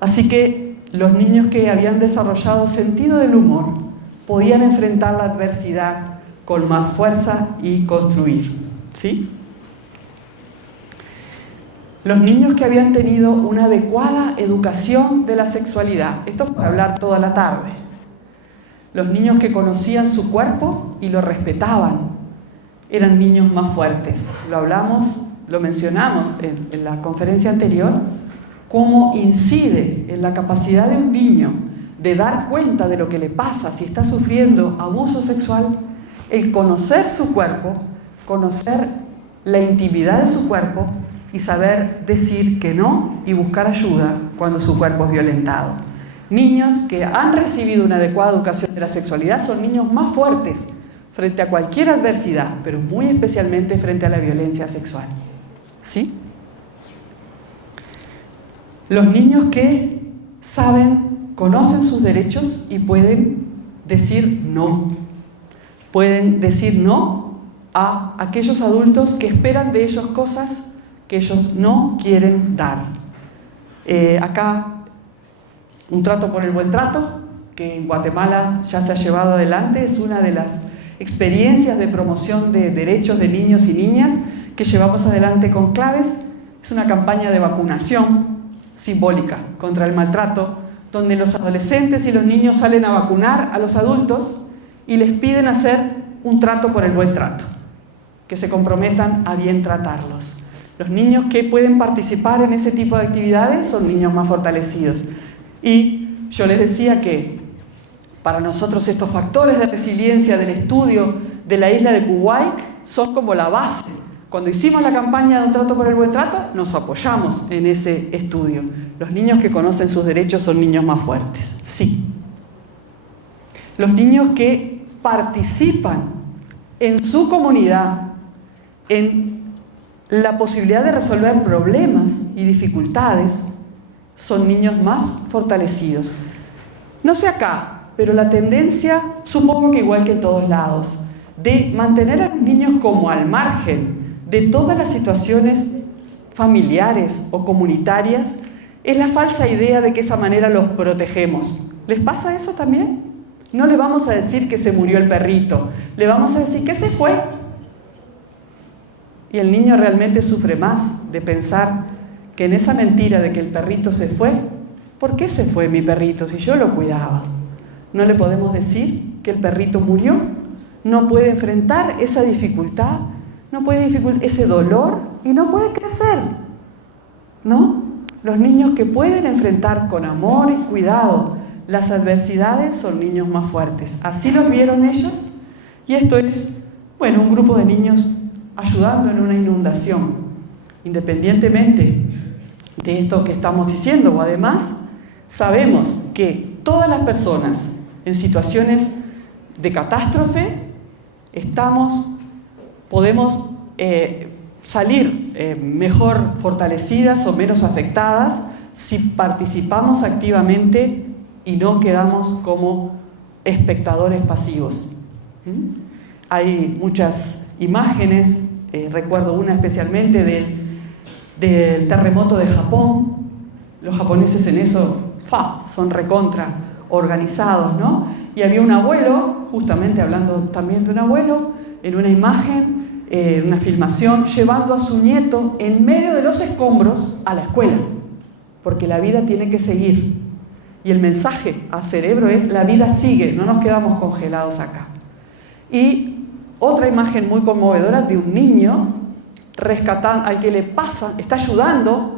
Así que los niños que habían desarrollado sentido del humor podían enfrentar la adversidad con más fuerza y construir. ¿Sí? Los niños que habían tenido una adecuada educación de la sexualidad, esto es para hablar toda la tarde. Los niños que conocían su cuerpo y lo respetaban, eran niños más fuertes. Lo hablamos, lo mencionamos en la conferencia anterior, cómo incide en la capacidad de un niño de dar cuenta de lo que le pasa si está sufriendo abuso sexual, el conocer su cuerpo, conocer la intimidad de su cuerpo, y saber decir que no y buscar ayuda cuando su cuerpo es violentado. Niños que han recibido una adecuada educación de la sexualidad son niños más fuertes frente a cualquier adversidad, pero muy especialmente frente a la violencia sexual. ¿Sí? Los niños que saben, conocen sus derechos y pueden decir no. Pueden decir no a aquellos adultos que esperan de ellos cosas que ellos no quieren dar. Acá, un trato por el buen trato, que en Guatemala ya se ha llevado adelante, es una de las experiencias de promoción de derechos de niños y niñas que llevamos adelante con Claves. Es una campaña de vacunación simbólica contra el maltrato, donde los adolescentes y los niños salen a vacunar a los adultos y les piden hacer un trato por el buen trato, que se comprometan a bien tratarlos. Los niños que pueden participar en ese tipo de actividades son niños más fortalecidos. Y yo les decía que Para nosotros estos factores de resiliencia del estudio de la isla de Kuwait son como la base. Cuando hicimos la campaña de un trato por el buen trato, nos apoyamos en ese estudio. Los niños que conocen sus derechos son niños más fuertes, sí. Los niños que participan en su comunidad, en la posibilidad de resolver problemas y dificultades, son niños más fortalecidos. No sé acá, pero la tendencia, supongo que igual que en todos lados, de mantener a los niños como al margen de todas las situaciones familiares o comunitarias, es la falsa idea de que de esa manera los protegemos. ¿Les pasa eso también? No le vamos a decir que se murió el perrito, le vamos a decir que se fue. Y el niño realmente sufre más de pensar que en esa mentira de que el perrito se fue, ¿por qué se fue mi perrito si yo lo cuidaba? No le podemos decir que el perrito murió, no puede enfrentar esa dificultad, no puede ese dolor y no puede crecer, ¿no? Los niños que pueden enfrentar con amor y cuidado las adversidades son niños más fuertes. Así los vieron ellos, y esto es, bueno, un grupo de niños ayudando en una inundación. Independientemente de esto que estamos diciendo, o además, sabemos que todas las personas en situaciones de catástrofe podemos salir mejor fortalecidas o menos afectadas si participamos activamente y no quedamos como espectadores pasivos. Hay muchas imágenes, recuerdo una especialmente del terremoto de Japón. Los japoneses en eso son recontra organizados, ¿no? Y había un abuelo, justamente hablando también de un abuelo, en una imagen, una filmación, llevando a su nieto en medio de los escombros a la escuela, porque la vida tiene que seguir. Y el mensaje al cerebro es: la vida sigue, no nos quedamos congelados acá. Y otra imagen muy conmovedora de un niño rescatando, al que le pasa, está ayudando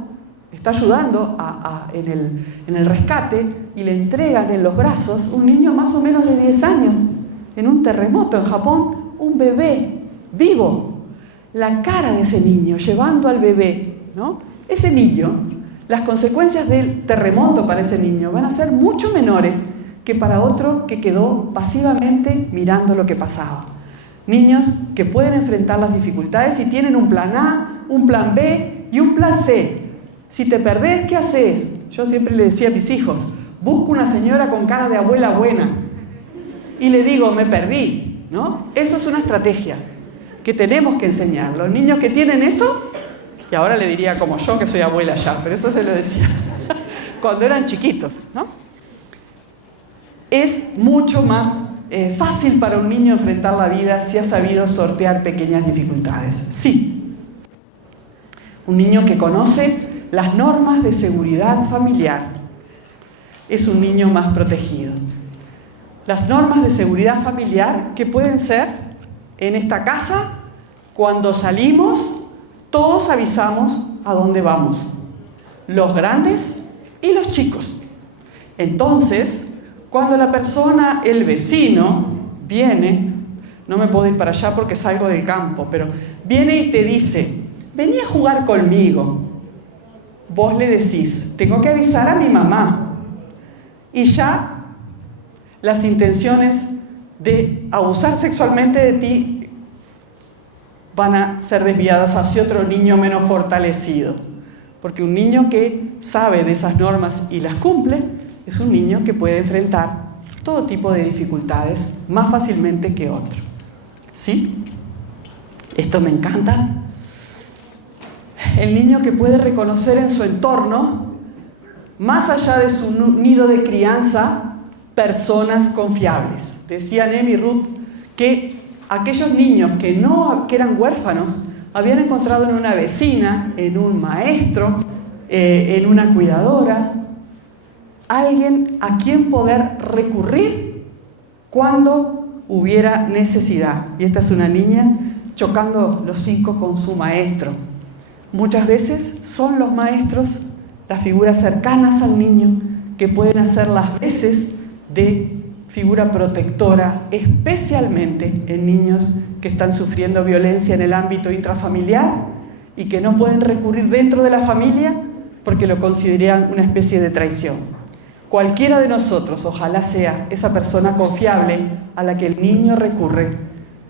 en el rescate, y le entregan en los brazos un niño más o menos de 10 años, en un terremoto en Japón, un bebé vivo. La cara de ese niño llevando al bebé, ¿no? Ese niño, las consecuencias del terremoto para ese niño van a ser mucho menores que para otro que quedó pasivamente mirando lo que pasaba. Niños que pueden enfrentar las dificultades y tienen un plan A, un plan B y un plan C. Si te perdés, ¿qué haces? Yo siempre le decía a mis hijos: busco una señora con cara de abuela buena y le digo: me perdí, ¿no? Eso es una estrategia que tenemos que enseñar. Los niños que tienen eso, y ahora le diría como yo que soy abuela ya, pero eso se lo decía cuando eran chiquitos, ¿no? Es mucho más fácil para un niño enfrentar la vida si ha sabido sortear pequeñas dificultades. Sí. Un niño que conoce las normas de seguridad familiar es un niño más protegido. Las normas de seguridad familiar, que pueden ser: en esta casa, cuando salimos, todos avisamos a dónde vamos, los grandes y los chicos. Entonces, cuando la persona, el vecino, viene, no me puedo ir para allá porque salgo del campo, pero viene y te dice: vení a jugar conmigo. Vos le decís: tengo que avisar a mi mamá. Y ya las intenciones de abusar sexualmente de ti van a ser desviadas hacia otro niño menos fortalecido. Porque un niño que sabe de esas normas y las cumple es un niño que puede enfrentar todo tipo de dificultades más fácilmente que otro. ¿Sí? Esto me encanta. El niño que puede reconocer en su entorno, más allá de su nido de crianza, personas confiables. Decía Nemi Ruth que aquellos niños que eran huérfanos habían encontrado en una vecina, en un maestro, en una cuidadora, alguien a quien poder recurrir cuando hubiera necesidad. Y esta es una niña chocando los 5 con su maestro. Muchas veces son los maestros las figuras cercanas al niño que pueden hacer las veces de figura protectora, especialmente en niños que están sufriendo violencia en el ámbito intrafamiliar y que no pueden recurrir dentro de la familia porque lo consideran una especie de traición. Cualquiera de nosotros, ojalá sea esa persona confiable a la que el niño recurre,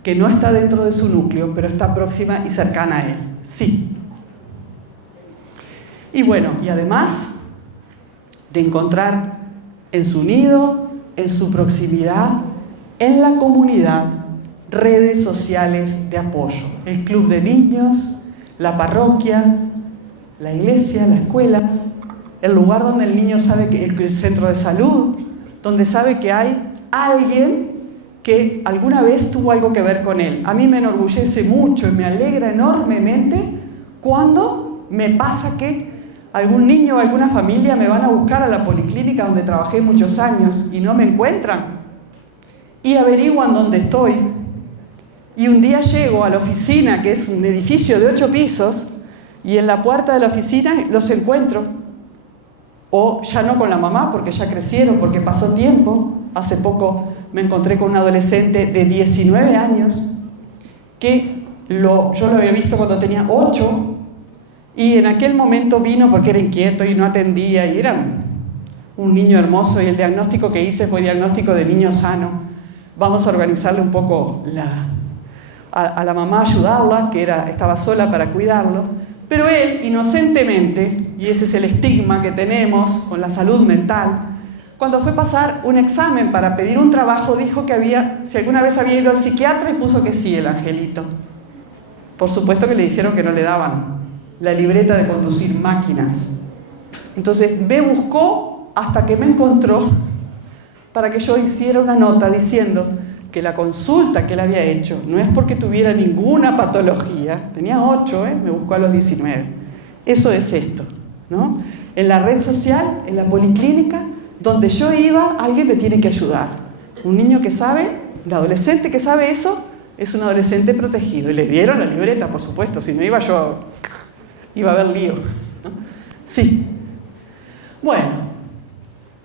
que no está dentro de su núcleo, pero está próxima y cercana a él. Sí. Y bueno, y además de encontrar en su nido, en su proximidad, en la comunidad, redes sociales de apoyo. El club de niños, la parroquia, la iglesia, la escuela, el lugar donde el niño sabe que el centro de salud, donde sabe que hay alguien que alguna vez tuvo algo que ver con él. A mí me enorgullece mucho y me alegra enormemente cuando me pasa que algún niño o alguna familia me van a buscar a la policlínica donde trabajé muchos años y no me encuentran y averiguan dónde estoy. Y un día llego a la oficina, que es un edificio de 8 pisos, y en la puerta de la oficina los encuentro. O ya no con la mamá, porque ya crecieron, porque pasó tiempo. Hace poco me encontré con un adolescente de 19 años que yo lo había visto cuando tenía 8 y en aquel momento vino porque era inquieto y no atendía y era un niño hermoso y el diagnóstico que hice fue diagnóstico de niño sano. Vamos a organizarle un poco a la mamá, ayudarla, que estaba sola para cuidarlo, pero él inocentemente, y ese es el estigma que tenemos con la salud mental, cuando fue a pasar un examen para pedir un trabajo, dijo que si alguna vez había ido al psiquiatra y puso que sí, el angelito. Por supuesto que le dijeron que no le daban la libreta de conducir máquinas. Entonces me buscó hasta que me encontró para que yo hiciera una nota diciendo que la consulta que él había hecho no es porque tuviera ninguna patología, tenía 8, me buscó a los 19. Eso es esto, ¿no? En la red social, en la policlínica, donde yo iba, alguien me tiene que ayudar. Un niño que sabe, el adolescente que sabe eso, es un adolescente protegido. Y le dieron la libreta, por supuesto, si no iba yo, iba a haber lío, ¿no? Sí. Bueno,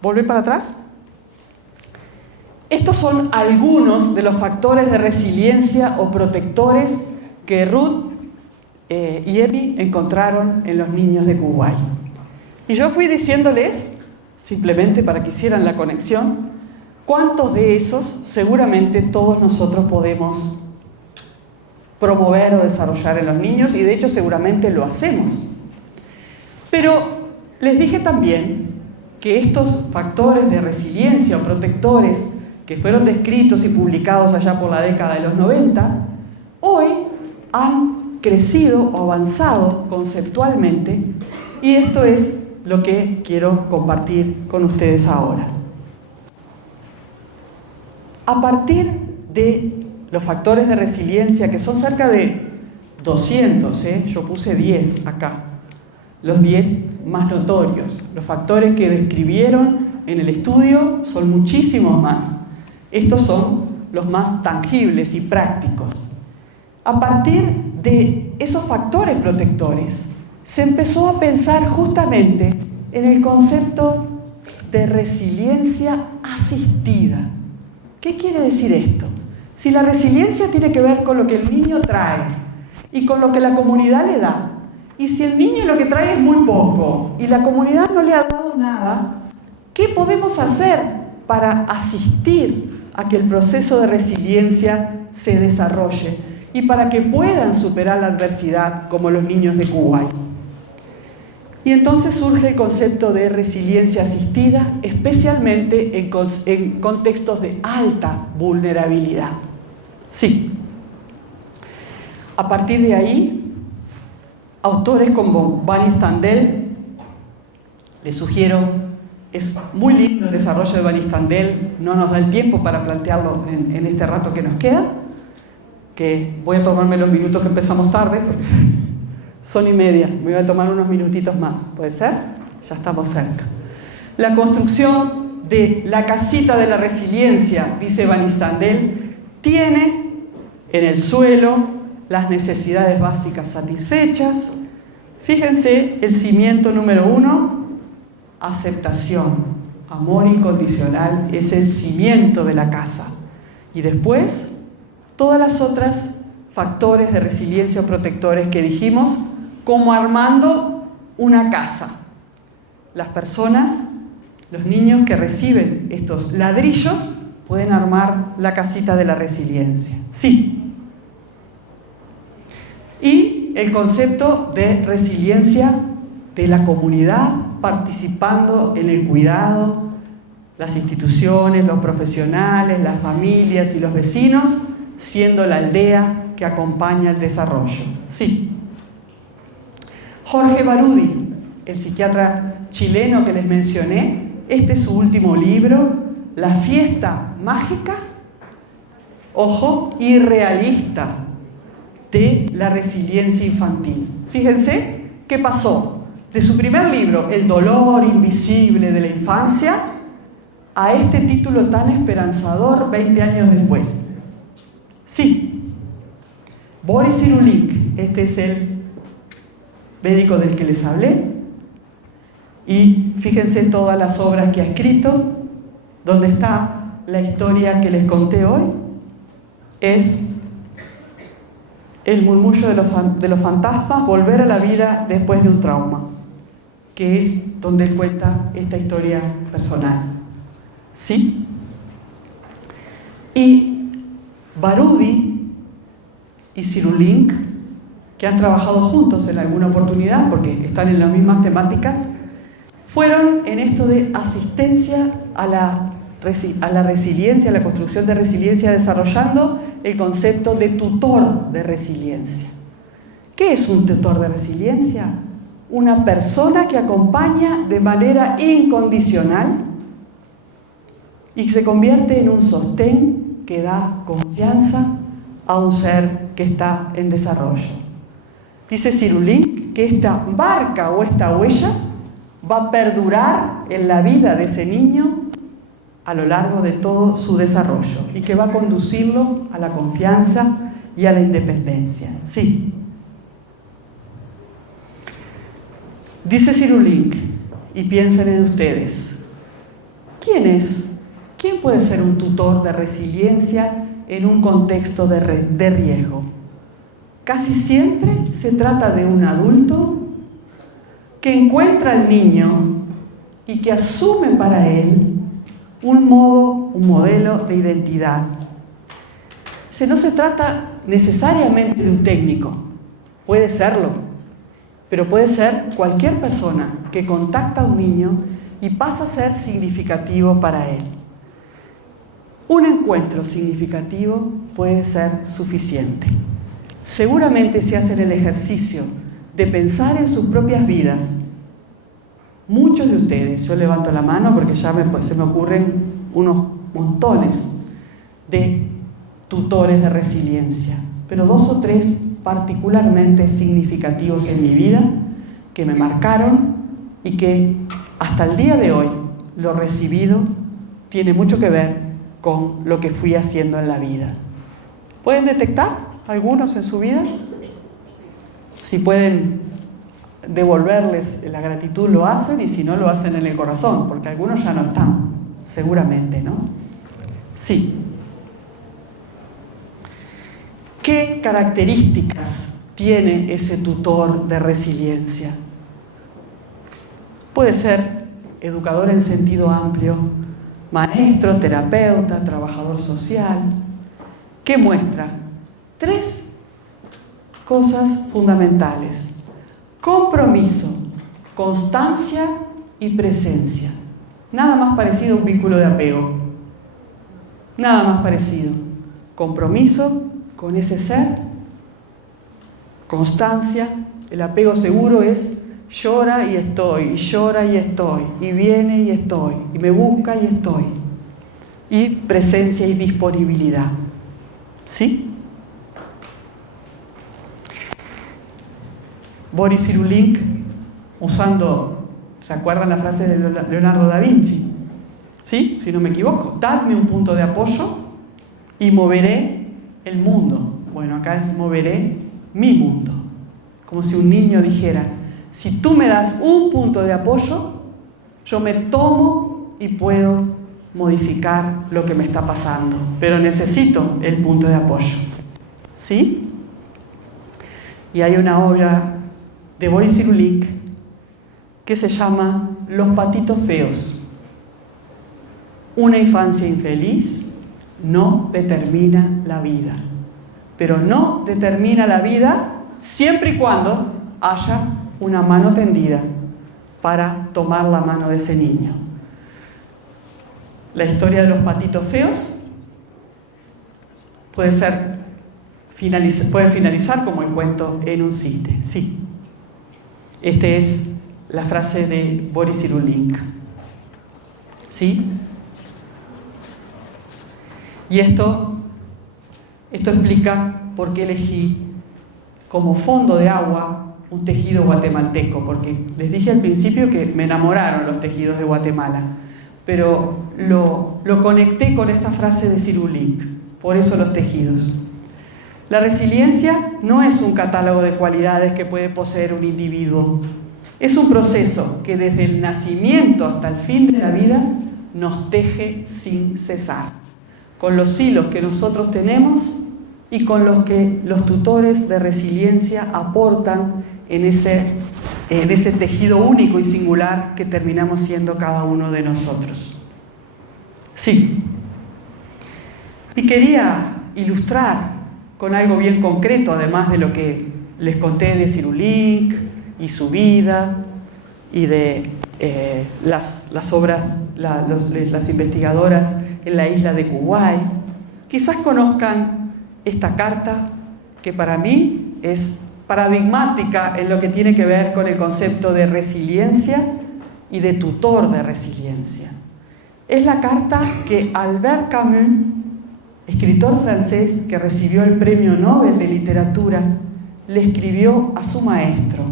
¿volver para atrás? Estos son algunos de los factores de resiliencia o protectores que Ruth y Emi encontraron en los niños de Kuwait. Y yo fui diciéndoles, simplemente para que hicieran la conexión, cuántos de esos seguramente todos nosotros podemos promover o desarrollar en los niños, y de hecho seguramente lo hacemos. Pero les dije también que estos factores de resiliencia o protectores que fueron descritos y publicados allá por la década de los 90, hoy han crecido o avanzado conceptualmente, y esto es lo que quiero compartir con ustedes ahora. A partir de los factores de resiliencia, que son cerca de 200, yo puse 10 acá, los 10 más notorios, los factores que describieron en el estudio son muchísimos más. Estos son los más tangibles y prácticos. A partir de esos factores protectores, se empezó a pensar justamente en el concepto de resiliencia asistida. ¿Qué quiere decir esto? Si la resiliencia tiene que ver con lo que el niño trae y con lo que la comunidad le da, y si el niño lo que trae es muy poco y la comunidad no le ha dado nada, ¿qué podemos hacer para asistir a que el proceso de resiliencia se desarrolle y para que puedan superar la adversidad como los niños de Kuwait? Y entonces surge el concepto de resiliencia asistida, especialmente en contextos de alta vulnerabilidad. Sí. A partir de ahí, autores como Bunny Standell, les sugiero, es muy lindo el desarrollo de Bunny Standell, no nos da el tiempo para plantearlo en este rato que nos queda, que voy a tomarme los minutos que empezamos tarde, porque son 1:30, me voy a tomar unos minutitos más, ¿puede ser? Ya estamos cerca. La construcción de la casita de la resiliencia, dice Bunny Standell, tiene en el suelo las necesidades básicas satisfechas. Fíjense, el cimiento número 1, aceptación. amor incondicional es el cimiento de la casa. Y después, todas las otras factores de resiliencia o protectores que dijimos, como armando una casa. Las personas, los niños que reciben estos ladrillos, pueden armar la casita de la resiliencia. Sí. Y el concepto de resiliencia de la comunidad, participando en el cuidado, las instituciones, los profesionales, las familias y los vecinos, siendo la aldea que acompaña el desarrollo. Sí. Jorge Barudi, el psiquiatra chileno que les mencioné, este es su último libro, La fiesta mágica, ojo, y realista de la resiliencia infantil. Fíjense qué pasó de su primer libro, El dolor invisible de la infancia, a este título tan esperanzador 20 años después. Sí, Boris Cyrulnik, este es el médico del que les hablé, y fíjense todas las obras que ha escrito. Donde está la historia que les conté hoy, es El murmullo de los fantasmas, volver a la vida después de un trauma, que es donde él cuenta esta historia personal. ¿Sí? Y Barudi y Cyrulnik, que han trabajado juntos en alguna oportunidad, porque están en las mismas temáticas, fueron en esto de asistencia a la resiliencia, a la construcción de resiliencia, desarrollando el concepto de tutor de resiliencia. ¿Qué es un tutor de resiliencia? Una persona que acompaña de manera incondicional y se convierte en un sostén que da confianza a un ser que está en desarrollo. Dice Cyrulnik que esta marca o esta huella va a perdurar en la vida de ese niño a lo largo de todo su desarrollo y que va a conducirlo a la confianza y a la independencia. Sí. Dice Cyrulnik, y piensen en ustedes, ¿quién puede ser un tutor de resiliencia en un contexto de riesgo? Casi siempre se trata de un adulto que encuentra al niño y que asume para él un modelo de identidad. No se trata necesariamente de un técnico, puede serlo, pero puede ser cualquier persona que contacta a un niño y pasa a ser significativo para él. Un encuentro significativo puede ser suficiente. Seguramente si hacen el ejercicio de pensar en sus propias vidas, muchos de ustedes, yo levanto la mano porque ya se me ocurren unos montones de tutores de resiliencia, pero 2 o 3 particularmente significativos en mi vida que me marcaron y que hasta el día de hoy lo recibido tiene mucho que ver con lo que fui haciendo en la vida. ¿Pueden detectar algunos en su vida? Si pueden devolverles la gratitud, lo hacen, y si no, lo hacen en el corazón, porque algunos ya no están, seguramente, ¿no? Sí. ¿Qué características tiene ese tutor de resiliencia? Puede ser educador en sentido amplio, maestro, terapeuta, trabajador social. ¿Qué muestra? 3 cosas fundamentales: compromiso, constancia y presencia. Nada más parecido a un vínculo de apego. Nada más parecido. Compromiso con ese ser, constancia. El apego seguro es llora y estoy, y llora y estoy, y viene y estoy, y me busca y estoy. Y presencia y disponibilidad. ¿Sí? Boris Cyrulnik, usando, ¿se acuerdan la frase de Leonardo da Vinci? ¿Sí? Si no me equivoco. Dadme un punto de apoyo y moveré el mundo. Bueno, acá es moveré mi mundo. Como si un niño dijera, si tú me das un punto de apoyo, yo me tomo y puedo modificar lo que me está pasando, pero necesito el punto de apoyo. ¿Sí? Y hay una obra de Boris Cyrulnik que se llama Los patitos feos. Una infancia infeliz no determina la vida, pero no determina la vida siempre y cuando haya una mano tendida para tomar la mano de ese niño. La historia de los patitos feos puede finalizar como el cuento en un chiste. Sí. Esta es la frase de Boris Cyrulnik. ¿Sí? Y esto explica por qué elegí como fondo de agua un tejido guatemalteco, porque les dije al principio que me enamoraron los tejidos de Guatemala, pero lo conecté con esta frase de Cyrulnik, por eso los tejidos. La resiliencia no es un catálogo de cualidades que puede poseer un individuo. Es un proceso que desde el nacimiento hasta el fin de la vida nos teje sin cesar, con los hilos que nosotros tenemos y con los que los tutores de resiliencia aportan en ese tejido único y singular que terminamos siendo cada uno de nosotros. Sí. Y quería ilustrar con algo bien concreto, además de lo que les conté de Cyrulnik y su vida y de las obras, las investigadoras en la isla de Kuwait. Quizás conozcan esta carta que para mí es paradigmática en lo que tiene que ver con el concepto de resiliencia y de tutor de resiliencia. Es la carta que Albert Camus, escritor francés que recibió el Premio Nobel de Literatura, le escribió a su maestro,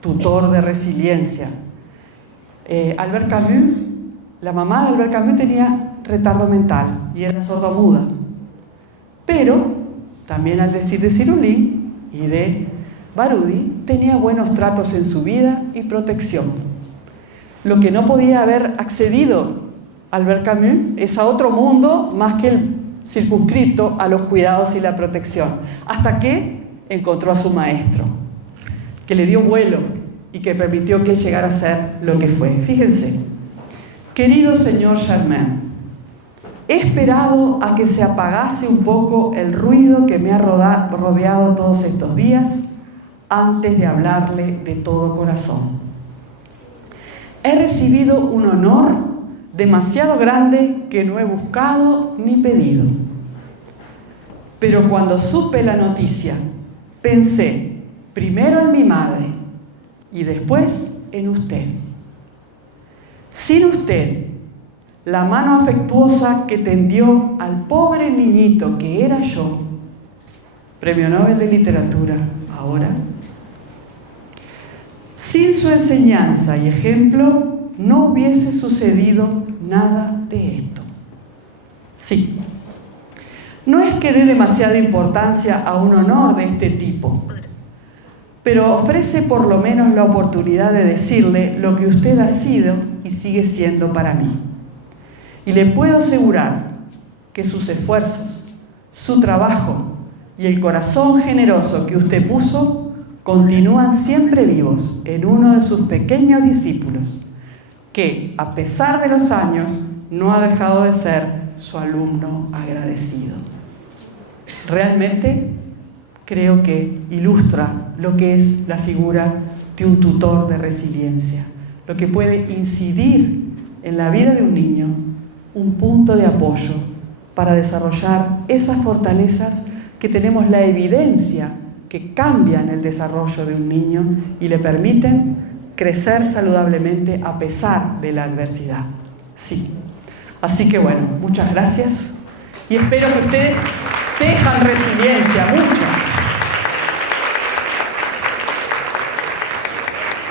tutor de resiliencia. Albert Camus, la mamá de Albert Camus tenía retardo mental y era sordomuda. Pero, también al decir de Cyrulnik y de Barudi, tenía buenos tratos en su vida y protección. Lo que no podía haber accedido Albert Camus es a otro mundo más que el circunscrito a los cuidados y la protección, hasta que encontró a su maestro, que le dio vuelo y que permitió que él llegara a ser lo que fue. Fíjense, querido señor Germain, he esperado a que se apagase un poco el ruido que me ha rodeado todos estos días antes de hablarle de todo corazón. He recibido un honor demasiado grande que no he buscado ni pedido. Pero cuando supe la noticia, pensé primero en mi madre y después en usted. Sin usted, la mano afectuosa que tendió al pobre niñito que era yo, Premio Nobel de Literatura ahora, sin su enseñanza y ejemplo no hubiese sucedido nada de esto. Sí, no es que dé demasiada importancia a un honor de este tipo, pero ofrece por lo menos la oportunidad de decirle lo que usted ha sido y sigue siendo para mí. Y le puedo asegurar que sus esfuerzos, su trabajo y el corazón generoso que usted puso continúan siempre vivos en uno de sus pequeños discípulos, que, a pesar de los años, no ha dejado de ser su alumno agradecido. Realmente creo que ilustra lo que es la figura de un tutor de resiliencia, lo que puede incidir en la vida de un niño, un punto de apoyo para desarrollar esas fortalezas que tenemos la evidencia que cambian el desarrollo de un niño y le permiten crecer saludablemente a pesar de la adversidad. Sí. Así que bueno, muchas gracias y espero que ustedes tengan resiliencia, mucha.